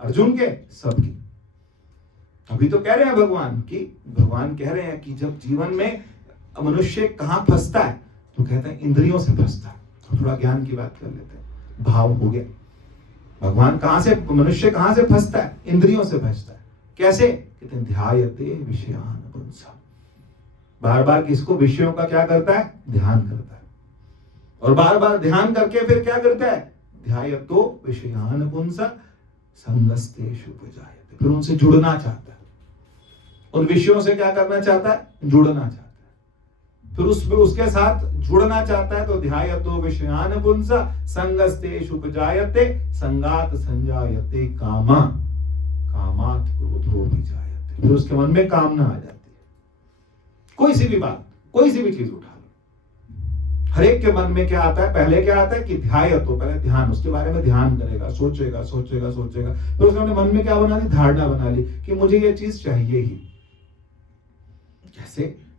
अर्जुन के, सबकी। अभी तो कह रहे हैं भगवान की, भगवान कह रहे हैं कि जब जीवन में मनुष्य कहां फंसता है, तो कहते हैं इंद्रियों से फंसता है। तो थोड़ा ज्ञान की बात कर लेते हैं, भाव हो गया। भगवान कहां से, मनुष्य कहां से फंसता है, इंद्रियों से फंसता है। कैसे, कहते हैं ध्यायते विषयान पुंसा, बार बार किसको, विषयों का क्या करता है, ध्यान करता है। और बार बार ध्यान करके फिर क्या करता है, ध्यायतो विषयान पुंसा संगस्तेषु उपजायते, फिर उनसे जुड़ना चाहता है, उन विषयों से क्या करना चाहता है, जुड़ना चाहता है। फिर उसके साथ जुड़ना चाहता है, तो ध्यायतो विषयान पुंसा संगस्तेषु उपजायते संगात संजायते कामा कामात् क्रोधो विजायते, फिर उसके मन में कामना आ जाती है। कोई सी भी बात, कोई सी भी चीज उठा लो, हर एक के मन में क्या आता है, पहले क्या आता है कि ध्यायतो, पहले ध्यान, उसके बारे में ध्यान करेगा, सोचेगा सोचेगा सोचेगा, फिर उसने मन में क्या बना ली, धारणा बना ली कि मुझे ये चीज चाहिए ही।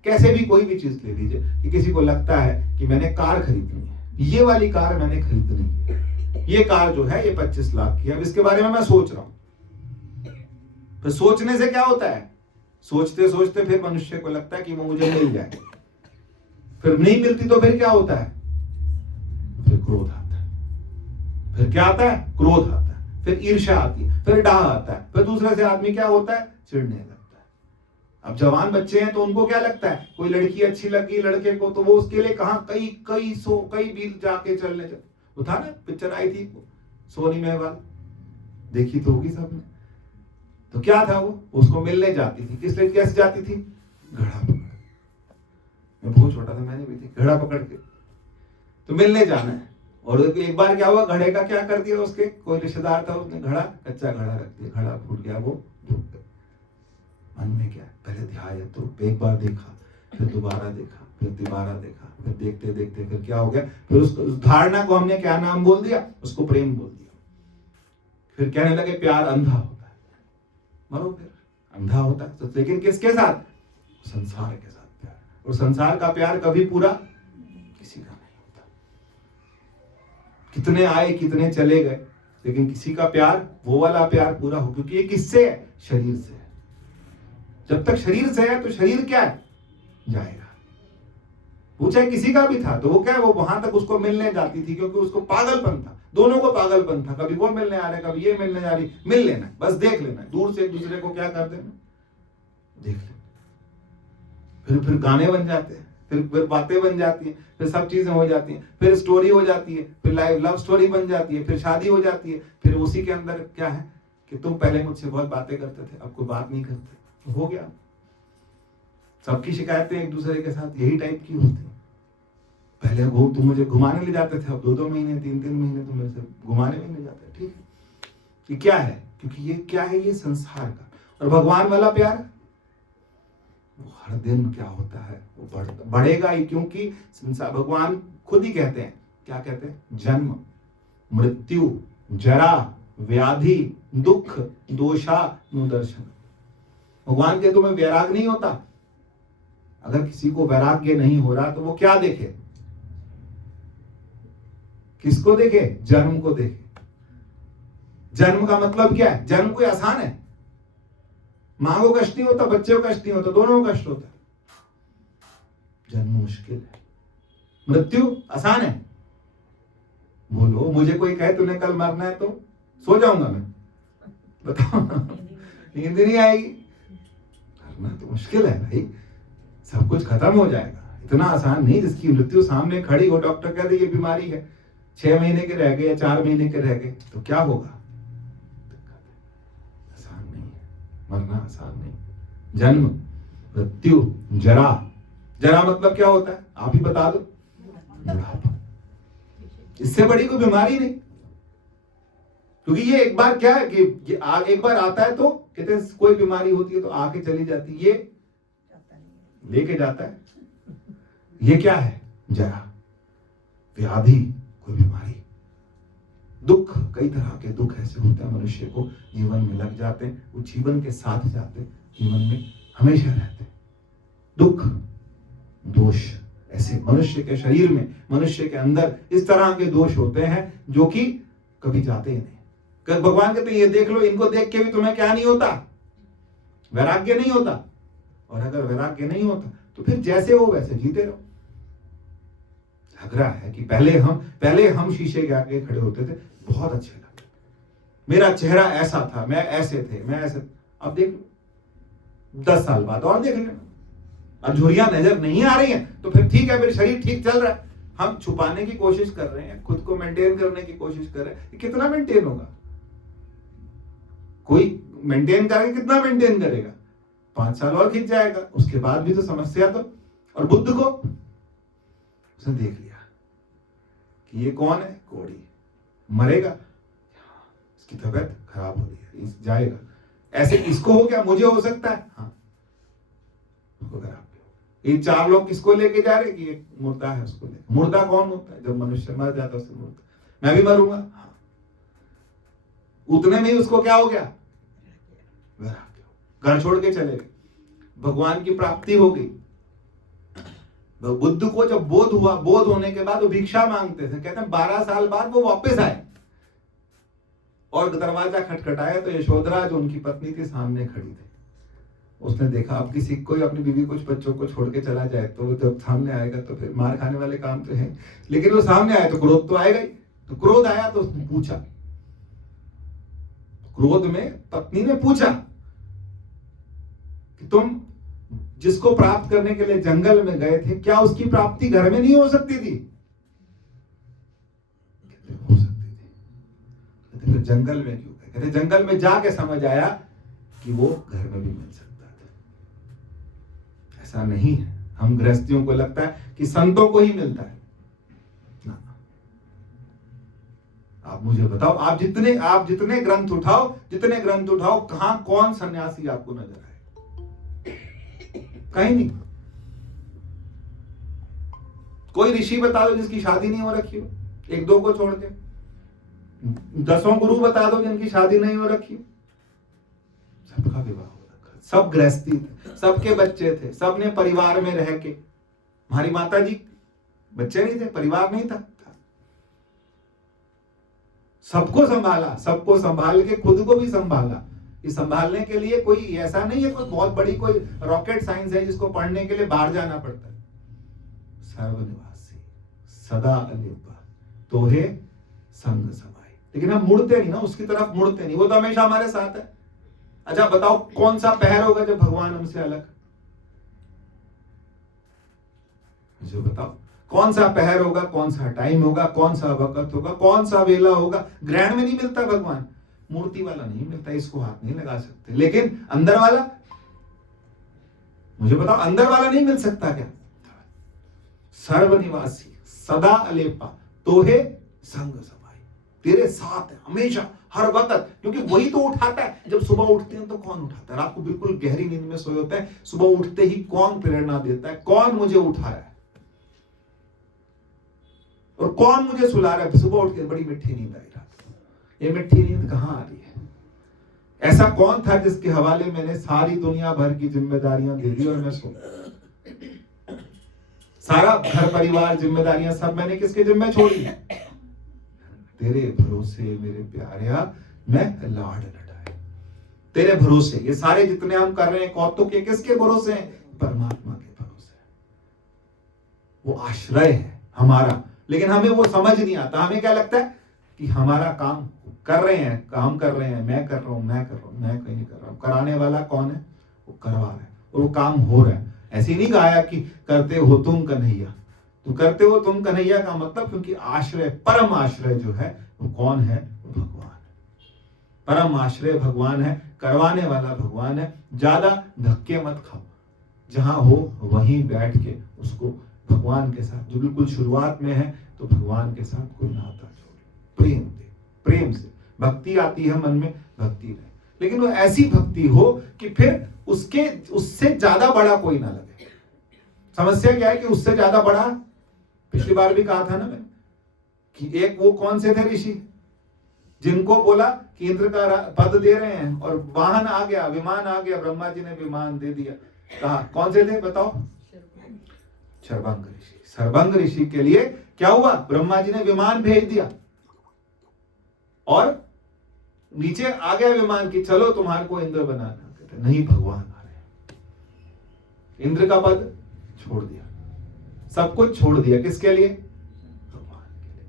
कैसे भी कोई भी चीज ले लीजिए, कि किसी को लगता है कि मैंने कार खरीदनी है, ये वाली कार मैंने खरीदनी है, ये कार जो है ये 25 लाख की है, अब इसके बारे में मैं सोच रहा हूं। फिर सोचने से क्या होता है, सोचते सोचते फिर मनुष्य को लगता है कि वो मुझे मिल जाए, फिर नहीं मिलती तो फिर क्या होता है, फिर क्रोध आता है। फिर क्या आता है, क्रोध आता है, फिर ईर्ष्या आती है, फिर डाह आता है, फिर दूसरे से आदमी क्या होता है, चिढ़ने लगता है। अब जवान बच्चे हैं तो उनको क्या लगता है, कोई लड़की अच्छी लगी लड़के को, तो वो उसके लिए कहां कई मील जाके चलने चलते। वो था ना, पिक्चर आई थी सोनी मेहवाल, देखी तो होगी सबने। तो क्या था, वो उसको मिलने जाती थी, किस लिए, कैसे जाती थी, घड़ा पकड़। मैं बहुत छोटा था, मैंने भी थी, घड़ा पकड़ के तो मिलने जाना है। और एक बार क्या हुआ, घड़े का क्या कर दिया, उसके कोई रिश्तेदार था, उसने घड़ा, कच्चा घड़ा रख दिया, घड़ा फूट गया, वो डूब गया। मन में क्या, पहले ध्याय, तो एक बार देखा, फिर दोबारा देखा, फिर दोबारा देखा, फिर देखते देखते फिर क्या हो गया, फिर उस धारणा को हमने क्या नाम बोल दिया, उसको प्रेम बोल दिया। फिर कहने लगे प्यार अंधा होता है, मरो फिर अंधा होता है। तो लेकिन किसके साथ, संसार के साथ प्यार, और संसार का प्यार कभी पूरा किसी का नहीं होता। कितने आए कितने चले गए, लेकिन किसी का प्यार, वो वाला प्यार पूरा हो, क्योंकि ये किससे है, शरीर से है। जब तक शरीर से है तो शरीर क्या है, जाएगा। पूछा किसी का भी था तो वो क्या है, वो वहां तक उसको मिलने जाती थी, क्योंकि उसको पागलपन था, दोनों को पागलपन था, कभी वो मिलने आ रहे, कभी ये मिलने जा रही, मिल लेना, बस देख लेना, दूर से एक दूसरे को क्या कर देना, देख लेना। फिर गाने बन जाते हैं, फिर बातें बन जाती हैं, फिर सब चीजें हो जाती हैं, फिर स्टोरी हो जाती है, फिर लव स्टोरी बन जाती है, फिर शादी हो जाती है। फिर उसी के अंदर क्या है कि तुम पहले मुझसे बहुत बातें करते थे, अब कोई बात नहीं करते, हो गया। सबकी शिकायतें एक दूसरे के साथ यही टाइप की होती है। पहले वो तुम मुझे घुमाने ले जाते थे, अब 2-2 महीने 3-3 महीने तुम मेरे से घुमाने में ले जाते, ठीक है। ये क्या है, क्योंकि ये क्या है, ये संसार का। और भगवान वाला प्यार, वो हर दिन क्या होता है, वो बढ़ेगा ही, क्योंकि संसार, भगवान खुद ही कहते हैं, क्या कहते हैं, जन्म मृत्यु जरा व्याधि दुख दोषानुदर्शन। भगवान के तुम्हें वैराग नहीं होता। अगर किसी को वैराग्य नहीं हो रहा तो वो क्या देखे, किसको देखे, जन्म को देखे। जन्म का मतलब क्या है, जन्म कोई आसान है, मां को कष्ट नहीं होता, बच्चे को कष्ट नहीं होता, दोनों को कष्ट होता है। जन्म मुश्किल है, मृत्यु आसान है। बोलो, मुझे कोई कहे तूने कल मरना है तो सो जाऊंगा मैं, बताओ, नींद नहीं आएगी। मरना तो मुश्किल है भाई, सब कुछ खत्म हो जाएगा, इतना आसान नहीं। जिसकी मृत्यु सामने खड़ी हो, डॉक्टर कह दे ये बीमारी है, 6 महीने के रह गए या 4 महीने के रह गए, तो क्या होगा, आसान नहीं है, मरना आसान नहीं। जन्म मृत्यु जरा, जरा मतलब क्या होता है, आप ही बता दो, बुढ़ापा। इससे बड़ी कोई बीमारी नहीं, क्योंकि ये एक बार क्या है कि एक बार आता है तो कहते हैं कोई बीमारी होती है तो आके चली जाती है, ये लेके जाता है। ये क्या है, जरा, व्याधि कोई बीमारी, दुख, कई तरह के दुख ऐसे होते हैं मनुष्य को जीवन में लग जाते हैं, वो जीवन के साथ जाते, जीवन में हमेशा रहते। दुख, दोष, ऐसे मनुष्य के शरीर में, मनुष्य के अंदर इस तरह के दोष होते हैं जो कि कभी जाते ही नहीं। भगवान कहते हैं ये देख लो, इनको देख के भी तुम्हें क्या नहीं होता, वैराग्य नहीं होता। और अगर वैराग्य नहीं होता तो फिर जैसे हो वैसे जीते रहो। लग रहा है कि पहले हम शीशे के आगे खड़े होते थे, बहुत अच्छे लगे, मेरा चेहरा ऐसा था, मैं ऐसे थे, मैं ऐसे, अब देख लो 10 साल बाद और देख लेना, अब झुर्रियां नजर नहीं आ रही हैं तो फिर ठीक है, फिर शरीर ठीक चल रहा है। हम छुपाने की कोशिश कर रहे हैं, खुद को मेंटेन करने की कोशिश कर रहे हैं, कितना मेंटेन होगा? कोई मेंटेन करेगा, कितना मेंटेन करेगा? 5 साल और खिंच जाएगा, उसके बाद भी तो समस्या तो। और बुद्ध को उसने देख लिया कि ये कौन है, कोड़ी, मरेगा, इसकी तबीयत खराब हो रही है, जाएगा, ऐसे इसको हो गया, मुझे हो सकता है, हाँ ये 4 लोग किसको लेके जा रहे कि ये मुर्दा है, उसको लेके। मुर्दा कौन होता है? जब मनुष्य मर जाता है उससे मुर्दा, मैं भी मरूंगा, हाँ। उतने में ही उसको क्या हो गया, घर छोड़ के चले गए, भगवान की प्राप्ति हो गई। बुद्ध को जब बोध हुआ, बोध होने के बाद वो भिक्षा मांगते थे, कहते हैं 12 साल बाद वो वापस आए और दरवाजा खटखटाया तो यशोधरा जो उनकी पत्नी थी सामने खड़ी थी। उसने देखा अब किसी कोई अपनी बीवी कुछ बच्चों को छोड़ के चला जाए तो जब सामने आएगा तो फिर मार खाने वाले काम तो है, लेकिन वो सामने आए तो क्रोध तो आएगा ही। तो क्रोध आया तो उसने पूछा, क्रोध में पत्नी ने पूछा कि तुम जिसको प्राप्त करने के लिए जंगल में गए थे, क्या उसकी प्राप्ति घर में नहीं हो सकती थी? हो सकती थी। कहते फिर जंगल में क्यों गए? कहते जंगल में जाके समझ आया कि वो घर में भी मिल सकता था। ऐसा नहीं है, हम गृहस्थियों को लगता है कि संतों को ही मिलता है ना। आप मुझे बताओ, आप जितने ग्रंथ उठाओ, कहां कौन सन्यासी आपको नजर आए? कहीं नहीं। कोई ऋषि बता दो जिसकी शादी नहीं हो रखी हो, 1-2 को छोड़ के। 10 गुरु बता दो जिनकी शादी नहीं हो रखी हो। सबका विवाह हो रखा, सब गृहस्थी थे, सबके बच्चे थे, सबने परिवार में रह के। हमारी माता जी बच्चे नहीं थे, परिवार नहीं था, सबको संभाला, सबको संभाल के खुद को भी संभाला। इस संभालने के लिए कोई ऐसा नहीं है कोई बहुत बड़ी कोई रॉकेट साइंस है जिसको पढ़ने के लिए बाहर जाना पड़ता है। सर्वनिवासी सदा अलिप्त तोहे संग समाई। लेकिन हम मुड़ते नहीं ना, उसकी तरफ मुड़ते नहीं, वो तो हमेशा हमारे साथ है। अच्छा बताओ कौन सा पहर होगा जब भगवान हमसे अलग? मुझे बताओ कौन सा पहर होगा, कौन सा टाइम होगा, कौन सा वक्त होगा, कौन सा वेला होगा? ग्रहण में नहीं मिलता भगवान, मूर्ति वाला नहीं मिलता, इसको हाथ नहीं लगा सकते। लेकिन अंदर वाला, मुझे बताओ अंदर वाला नहीं मिल सकता क्या? सर्वनिवासी सदा अलेपा तोहे संग समाई, तेरे साथ है हमेशा हर वक्त, क्योंकि वही तो उठाता है। जब सुबह उठते हैं तो कौन उठाता है? रात को बिल्कुल गहरी नींद में सोए होते हैं, सुबह उठते ही कौन प्रेरणा देता है? कौन मुझे उठा रहा है और कौन मुझे सुला रहा है? सुबह उठ के बड़ी मिठी नींद आई रात, ये मिठी नींद कहां आ रही है? ऐसा कौन था जिसके हवाले मैंने सारी दुनिया भर की जिम्मेदारियां दे दी और मैं सो गया? सारा घर परिवार जिम्मेदारियां सब मैंने किसके जिम्मे छोड़ी? तेरे भरोसे मेरे प्यारिया मैं लाड लटाए, तेरे भरोसे। ये सारे जितने हम कर रहे हैं कौतुक, ये किसके भरोसे हैं? परमात्मा के भरोसे। वो आश्रय है हमारा, लेकिन हमें वो समझ नहीं आता। हमें क्या लगता है कि हमारा काम कर रहे हैं, काम कर रहे हैं, मैं कर रहा हूं, मैं कहीं नहीं कर रहा हूं। कराने वाला कौन है? वो करवा रहा है और वो काम हो रहा है। ऐसे नहीं गाया कि करते हो तुम कन्हैया, तो करते हो तुम कन्हैया का मतलब, क्योंकि आश्रय, परम आश्रय जो है वो कौन है? वो भगवान है। परम आश्रय भगवान है, करवाने वाला भगवान है। ज्यादा धक्के मत खाओ, जहां हो वहीं बैठ के उसको भगवान के साथ, जो बिल्कुल शुरुआत में है, तो भगवान के साथ कोई नाता जोड़े, प्रेम दे, प्रेम से भक्ति आती है मन में, भक्ति रहे। लेकिन वो ऐसी भक्ति हो कि फिर उससे ज्यादा बड़ा कोई ना लगे। समस्या क्या है कि उससे ज्यादा बड़ा पिछली बार भी कहा था ना मैं कि एक वो कौन से थे ऋषि जिनको बोला कि इंद्र का पद दे रहे हैं और वाहन आ गया, विमान आ गया, ब्रह्मा जी ने विमान दे दिया। कहा कौन से थे बताओ? शर्वंग ऋषि। सर्वंग ऋषि के लिए क्या हुआ? ब्रह्मा जी ने विमान भेज दिया और नीचे आ गया विमान की चलो तुम्हारे को इंद्र बनाना। कहते नहीं, भगवान आ रहे। इंद्र का पद छोड़ दिया, सब कुछ छोड़ दिया। किसके लिए? भगवान के लिए।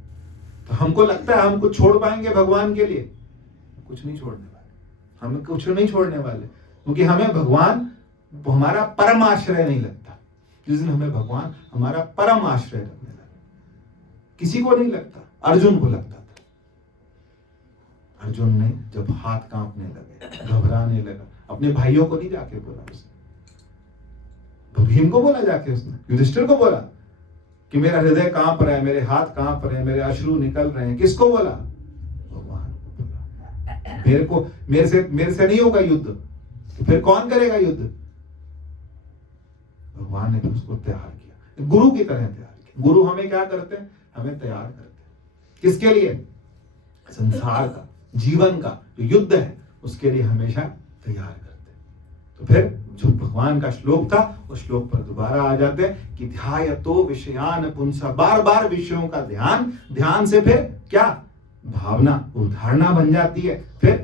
तो हमको लगता है हम कुछ छोड़ पाएंगे भगवान के लिए? कुछ नहीं छोड़ने वाले, हम कुछ नहीं छोड़ने वाले, क्योंकि हमें भगवान हमारा परम आश्रय नहीं लगता। जिस दिन हमें भगवान हमारा परम आश्रय लगने लगा, किसी को नहीं लगता, अर्जुन को लगता था। अर्जुन ने जब हाथ कांपने लगे, घबराने लगा, अपने भाइयों को नहीं जाके बोला उसने, भीम को बोला जाके, उसने युधिष्ठिर को बोला कि मेरा हृदय कांप रहा है, मेरे हाथ कांप रहे हैं, मेरे अश्रु निकल रहे हैं। किसको बोला? भगवान को बोला। मेरे से नहीं होगा युद्ध, तो फिर कौन करेगा युद्ध? भगवान ने फिर उसको तैयार किया, गुरु की तरह तैयार किया। गुरु हमें क्या करते हैं? हमें तैयार करते हैं। किसके लिए? संसार का, जीवन का जो युद्ध है उसके लिए हमेशा तैयार करते हैं। तो फिर जो भगवान का श्लोक था उस श्लोक पर दोबारा आ जाते हैं कि ध्यायतो विषयान पुंसा, बार बार विषयों का ध्यान, ध्यान से फिर क्या? भावना, वो धारणा बन जाती है, फिर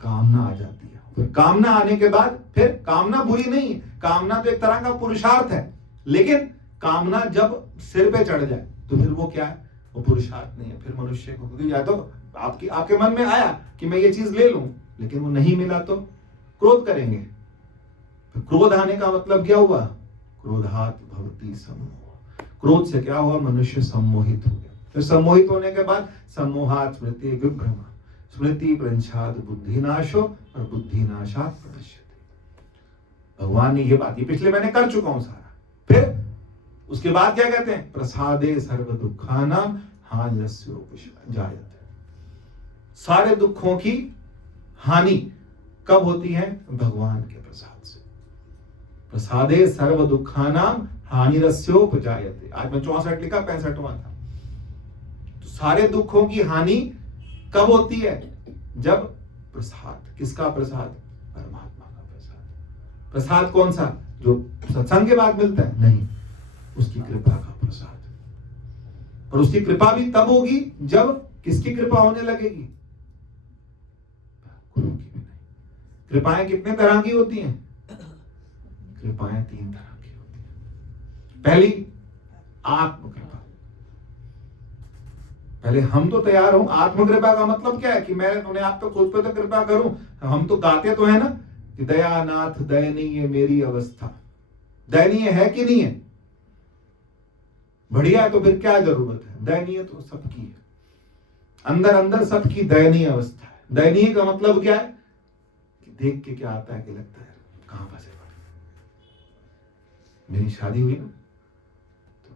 कामना आ जाती है। फिर कामना आने के बाद फिर कामना बुरी नहीं है, कामना तो एक तरह का पुरुषार्थ है, लेकिन कामना जब सिर पे चढ़ जाए तो फिर वो क्या है? वो पुरुषार्थ नहीं है। फिर मनुष्य को या तो आपके मन में आया कि मैं ये चीज ले लूं, लेकिन वो नहीं मिला तो क्रोध करेंगे। क्रोध आने का मतलब क्या हुआ? क्रोधात भवति सम्मोह। क्रोध से क्या हुआ? मनुष्य सम्मोहित हो गया। फिर सम्मोहित होने के बाद सम्मोहात स्मृति विभ्रमा, स्मृति प्रंछाद बुद्धिनाशो और बुद्धिनाशात प्रणश्यति। भगवान ने ये बात, ये पिछले मैंने कर चुका हूं सारा। फिर उसके बाद क्या कहते हैं? प्रसादे सर्व दुखानाम हान्यस्योपजायते। सारे दुखों की हानि कब होती है? भगवान के प्रसाद से। प्रसादे सर्व दुखानाम हानिरस्योपजायते। आज मैं 64 लिखा, 65वां था। तो सारे दुखों की हानि कब होती है? जब प्रसाद। किसका प्रसाद? परमात्मा का प्रसाद। प्रसाद कौन सा? जो सत्संग के बाद मिलता है? नहीं, उसकी कृपा का प्रसाद। और उसकी कृपा भी तब होगी जब किसकी कृपा होने लगेगी? गुरु की भी नहीं। कृपाएं कितने तरह की होती हैं? कृपाएं 3 तरह की होती हैं। पहली आत्मकृपा। पहले हम तो तैयार हो। आत्मकृपा का मतलब क्या है? कि मैं अपने आप पे खुद पे तो कृपा करूं। हम तो गाते तो है ना कि दयानाथ दयनीय मेरी अवस्था। दयनीय है कि नहीं है? बढ़िया है, तो फिर क्या जरूरत है? दयनीय तो सबकी है, अंदर अंदर सबकी दयनीय अवस्था है। दयनीय का मतलब क्या है? कि देख के क्या आता है कि लगता है कहां फंसे पड़े। मेरी शादी हुई ना, तो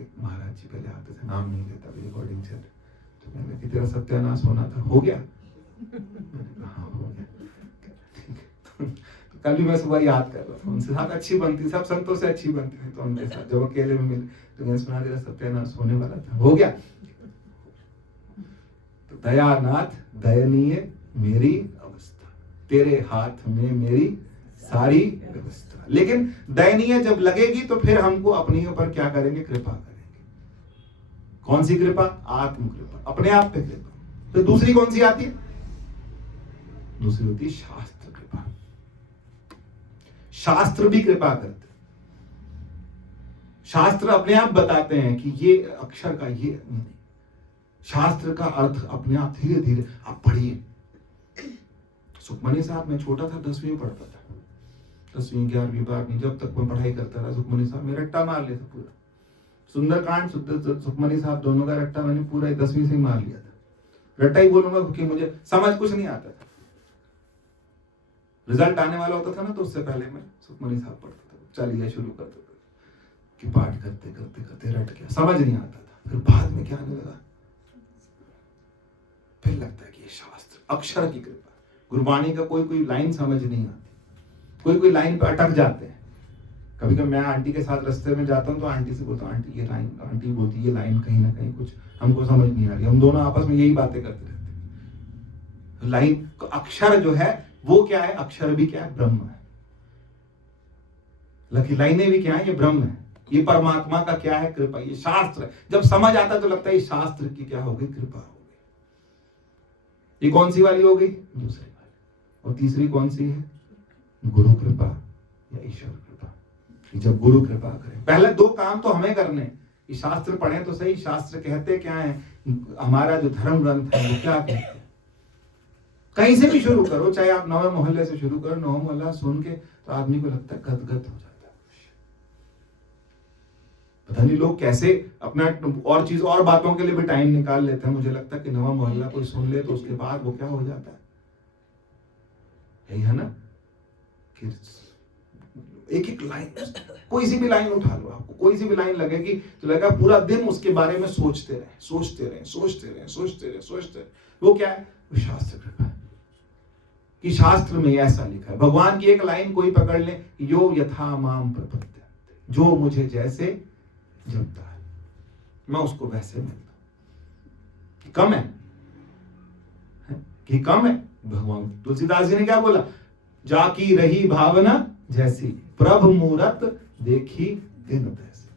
एक महाराज जी पहले आते थे, नाम नहीं लेता, रिकॉर्डिंग चल, तो मैंने कि तेरा सत्यानाश होना था, हो गया? मैंने कहा हाँ हो गया। तो कल भी मैं सुबह याद कर रहा था, उनसे साथ अच्छी बनती, सब संतों से अच्छी बनती थी, तो उनके साथ जब अकेले में मिले तो मैंने सुना तेरा सत्यानाश होने वाला था, हो गया। तो दयानाथ दयनीय मेरी अवस्था, तेरे हाथ में मेरी सारी व्यवस्था। लेकिन दयनीय जब लगेगी तो फिर हमको अपने ऊपर क्या करेंगे? कृपा करेंगे। कौन सी कृपा? आत्म कृपा, अपने आप पे कृपा। तो दूसरी कौन सी आती है? दूसरी होती है शास्त्र कृपा। शास्त्र भी कृपा करते, शास्त्र अपने आप बताते हैं कि ये अक्षर का ये नहीं, शास्त्र का अर्थ अपने आप धीरे धीरे आप पढ़िए। सुखमनी साहब, मैं छोटा था, 10वीं में पढ़ता था, 10वीं 11वीं 12वीं, जब तक मैं पढ़ाई करता रहा, सुखमनी साहब मेरा रट्टा मार लिया था पूरा। सुंदरकांड सुखमनी साहब दोनों का रट्टा मैंने पूरा 10वीं से ही मार लिया था। रट्टा ही बोलूंगा क्योंकि मुझे समझ कुछ नहीं आता था। रिजल्ट आने वाला होता था ना, तो उससे पहले मैं सुखमनी साहब पढ़ता था, चलिए शुरू करता था कि पाठ करते करते करते रट गया, समझ नहीं आता था। फिर बाद में क्या आने लगा, फिर लगता है कि ये शास्त्र अक्षर की कृपा। गुरबाणी का कोई कोई लाइन समझ नहीं आती, कोई कोई लाइन पे अटक जाते हैं, कभी कभी मैं आंटी के साथ रास्ते में जाता हूँ तो आंटी से बोलता हूँ, आंटी ये लाइन, आंटी बोलती ये लाइन कहीं ना कहीं कुछ हमको समझ नहीं आ रही। हम दोनों आपस में यही बातें करते रहते हैं। लाइन अक्षर जो है वो क्या है? अक्षर भी क्या है? ब्रह्म है। लकी लाइनें भी क्या है? ये ब्रह्म है। ये परमात्मा का क्या है? कृपा। ये शास्त्र है। जब समझ आता है तो लगता है ये शास्त्र की क्या हो गई? कृपा हो गई। ये कौन सी वाली हो गई? दूसरी वाली। और तीसरी कौन सी है? गुरु कृपा या ईश्वर कृपा। जब गुरु कृपा करें, पहले दो काम तो हमें करने। ये शास्त्र पढ़े तो सही, शास्त्र कहते क्या है? हमारा जो धर्म ग्रंथ है वो क्या कहते हैं? कहीं से भी शुरू करो, चाहे आप नवे मोहल्ले से शुरू करो, नवा मोहल्ला सुन के तो आदमी को लगता है गदगद हो जाता है। पता नहीं लोग कैसे अपना और चीज और बातों के लिए भी टाइम निकाल लेते हैं। मुझे लगता है कि नवा मोहल्ला कोई सुन ले तो उसके बाद वो क्या हो जाता है? यही है ना कि एक एक लाइन, कोई सी भी लाइन उठा लो, आपको कोई सी भी लाइन लगेगी तो लगेगा पूरा दिन उसके बारे में सोचते रहे, सोचते रहे, सोचते रहे, सोचते रहे, सोचते रहे। वो क्या है? वो शास्त्र कृपा है कि शास्त्र में ऐसा लिखा है। भगवान की एक लाइन कोई पकड़ ले, यो यथा माम प्रपद्यते, जो मुझे जैसे जपता है मैं उसको वैसे मिलता हूं। कम है कि कम है? भगवान तुलसीदास जी ने क्या बोला? जाकी रही भावना जैसी, प्रभु मूरत देखी दिन तैसी।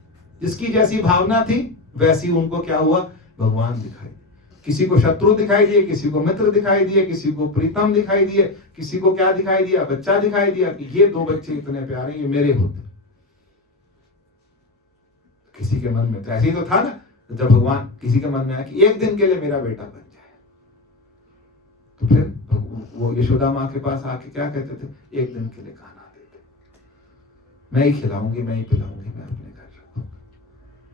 जिसकी जैसी भावना थी वैसी उनको क्या हुआ? भगवान दिखाई। किसी को शत्रु दिखाई दिए, किसी को मित्र दिखाई दिए, किसी को प्रीतम दिखाई दिए, किसी को क्या दिखाई दिया? बच्चा दिखाई दिया कि ये दो बच्चे इतने प्यारे, ये मेरे होते। किसी के मन में तो ऐसे ही तो था ना, जब भगवान किसी के मन में आया कि एक दिन के लिए मेरा बेटा बन जाए, तो फिर वो यशोदा माँ के पास आके क्या कहते थे? एक दिन के लिए खाना देते, मैं ही खिलाऊंगी, मैं ही पिलाऊंगी, मैं अपने घर रखूंगी।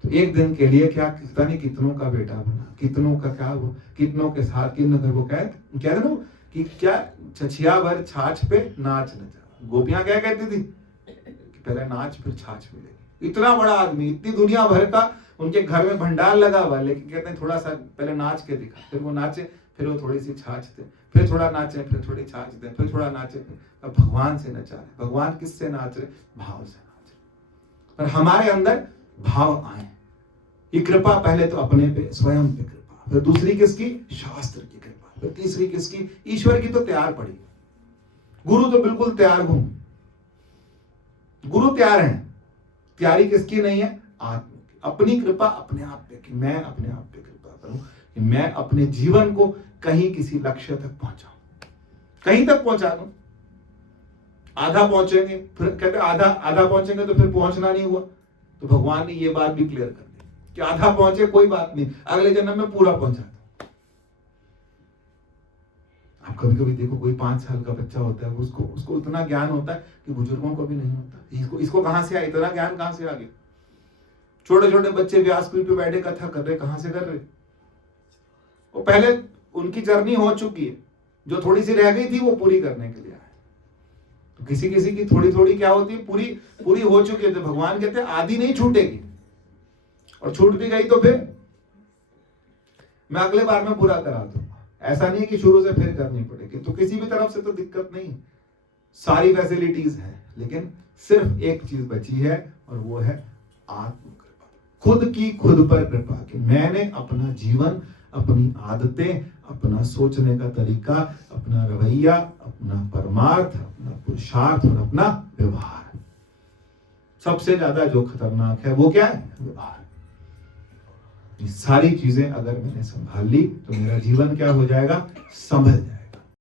तो एक दिन के लिए क्या, पता नहीं कितनों का बेटा बना, कितनों का क्या, वो कितनों के साथ किन वो कहते ना कि क्या छछिया भर छाछ पे नाच न जा। गोपियां क्या कहती थी? पहले नाच फिर छाछ मिलेगी। इतना बड़ा आदमी, इतनी दुनिया भर का उनके घर में भंडार लगा हुआ, लेकिन कहते हैं थोड़ा सा पहले नाच के दिखा, फिर वो नाचे, फिर वो थोड़ी सी छाछ दे, फिर थोड़ा नाचे, फिर थोड़ी छाछ दे, फिर थोड़ा नाचे। अब भगवान से नचा रहे। भगवान किससे नाच रहे? भाव से नाच रहे। पर हमारे अंदर भाव आए। ये कृपा पहले तो अपने पे, स्वयं पे कृपा, फिर दूसरी किसकी? शास्त्र की कृपा, फिर तीसरी किसकी? ईश्वर की। तो तैयार पड़ी। गुरु तो बिल्कुल तैयार हूं, गुरु तैयार है। तैयारी किसकी नहीं है? आत्मा की। अपनी कृपा अपने आप पे, कि मैं अपने आप पे कृपा करूं कि मैं अपने जीवन को कहीं किसी लक्ष्य तक पहुंचाऊं, कहीं तक पहुंचा दूं। आधा पहुंचेंगे, फिर कहते आधा पहुंचेंगे तो फिर पहुंचना नहीं हुआ, तो भगवान ने ये बात भी क्लियर कर दी कि आधा पहुंचे कोई बात नहीं, अगले जन्म में पूरा पहुंचा दो। आप कभी कभी देखो, कोई 5 साल का बच्चा होता है, उसको इतना ज्ञान होता है कि बुजुर्गों को भी नहीं होता। इसको कहां से आया? इतना ज्ञान कहां से आ गया? छोटे छोटे बच्चे व्यासपीठ पे बैठे कथा कर रहे, कहां से कर रहे? वो पहले उनकी जर्नी हो चुकी है, जो थोड़ी सी रह गई थी वो पूरी करने के लिए आए। तो किसी किसी की थोड़ी थोड़ी क्या होती है, पूरी हो चुकी है। तो भगवान कहते हैं आधी नहीं छूटेगी, और छूट भी गई तो फिर मैं अगले बार में पूरा करा दूंगा। ऐसा नहीं कि शुरू से फिर करनी पड़ेगी। तो किसी भी तरफ से तो दिक्कत नहीं, सारी फैसिलिटीज है, लेकिन सिर्फ एक चीज बची है, और वो है आत्म कृपा। खुद की खुद पर कृपा, कि मैंने अपना जीवन, अपनी आदतें, अपना सोचने का तरीका, अपना रवैया, अपना परमार्थ, अपना पुरुषार्थ और अपना व्यवहार, सबसे ज्यादा जो खतरनाक है वो क्या है? व्यवहार। ये सारी चीजें अगर मैंने संभाल ली तो मेरा जीवन क्या हो जाएगा? संभल जाएगा।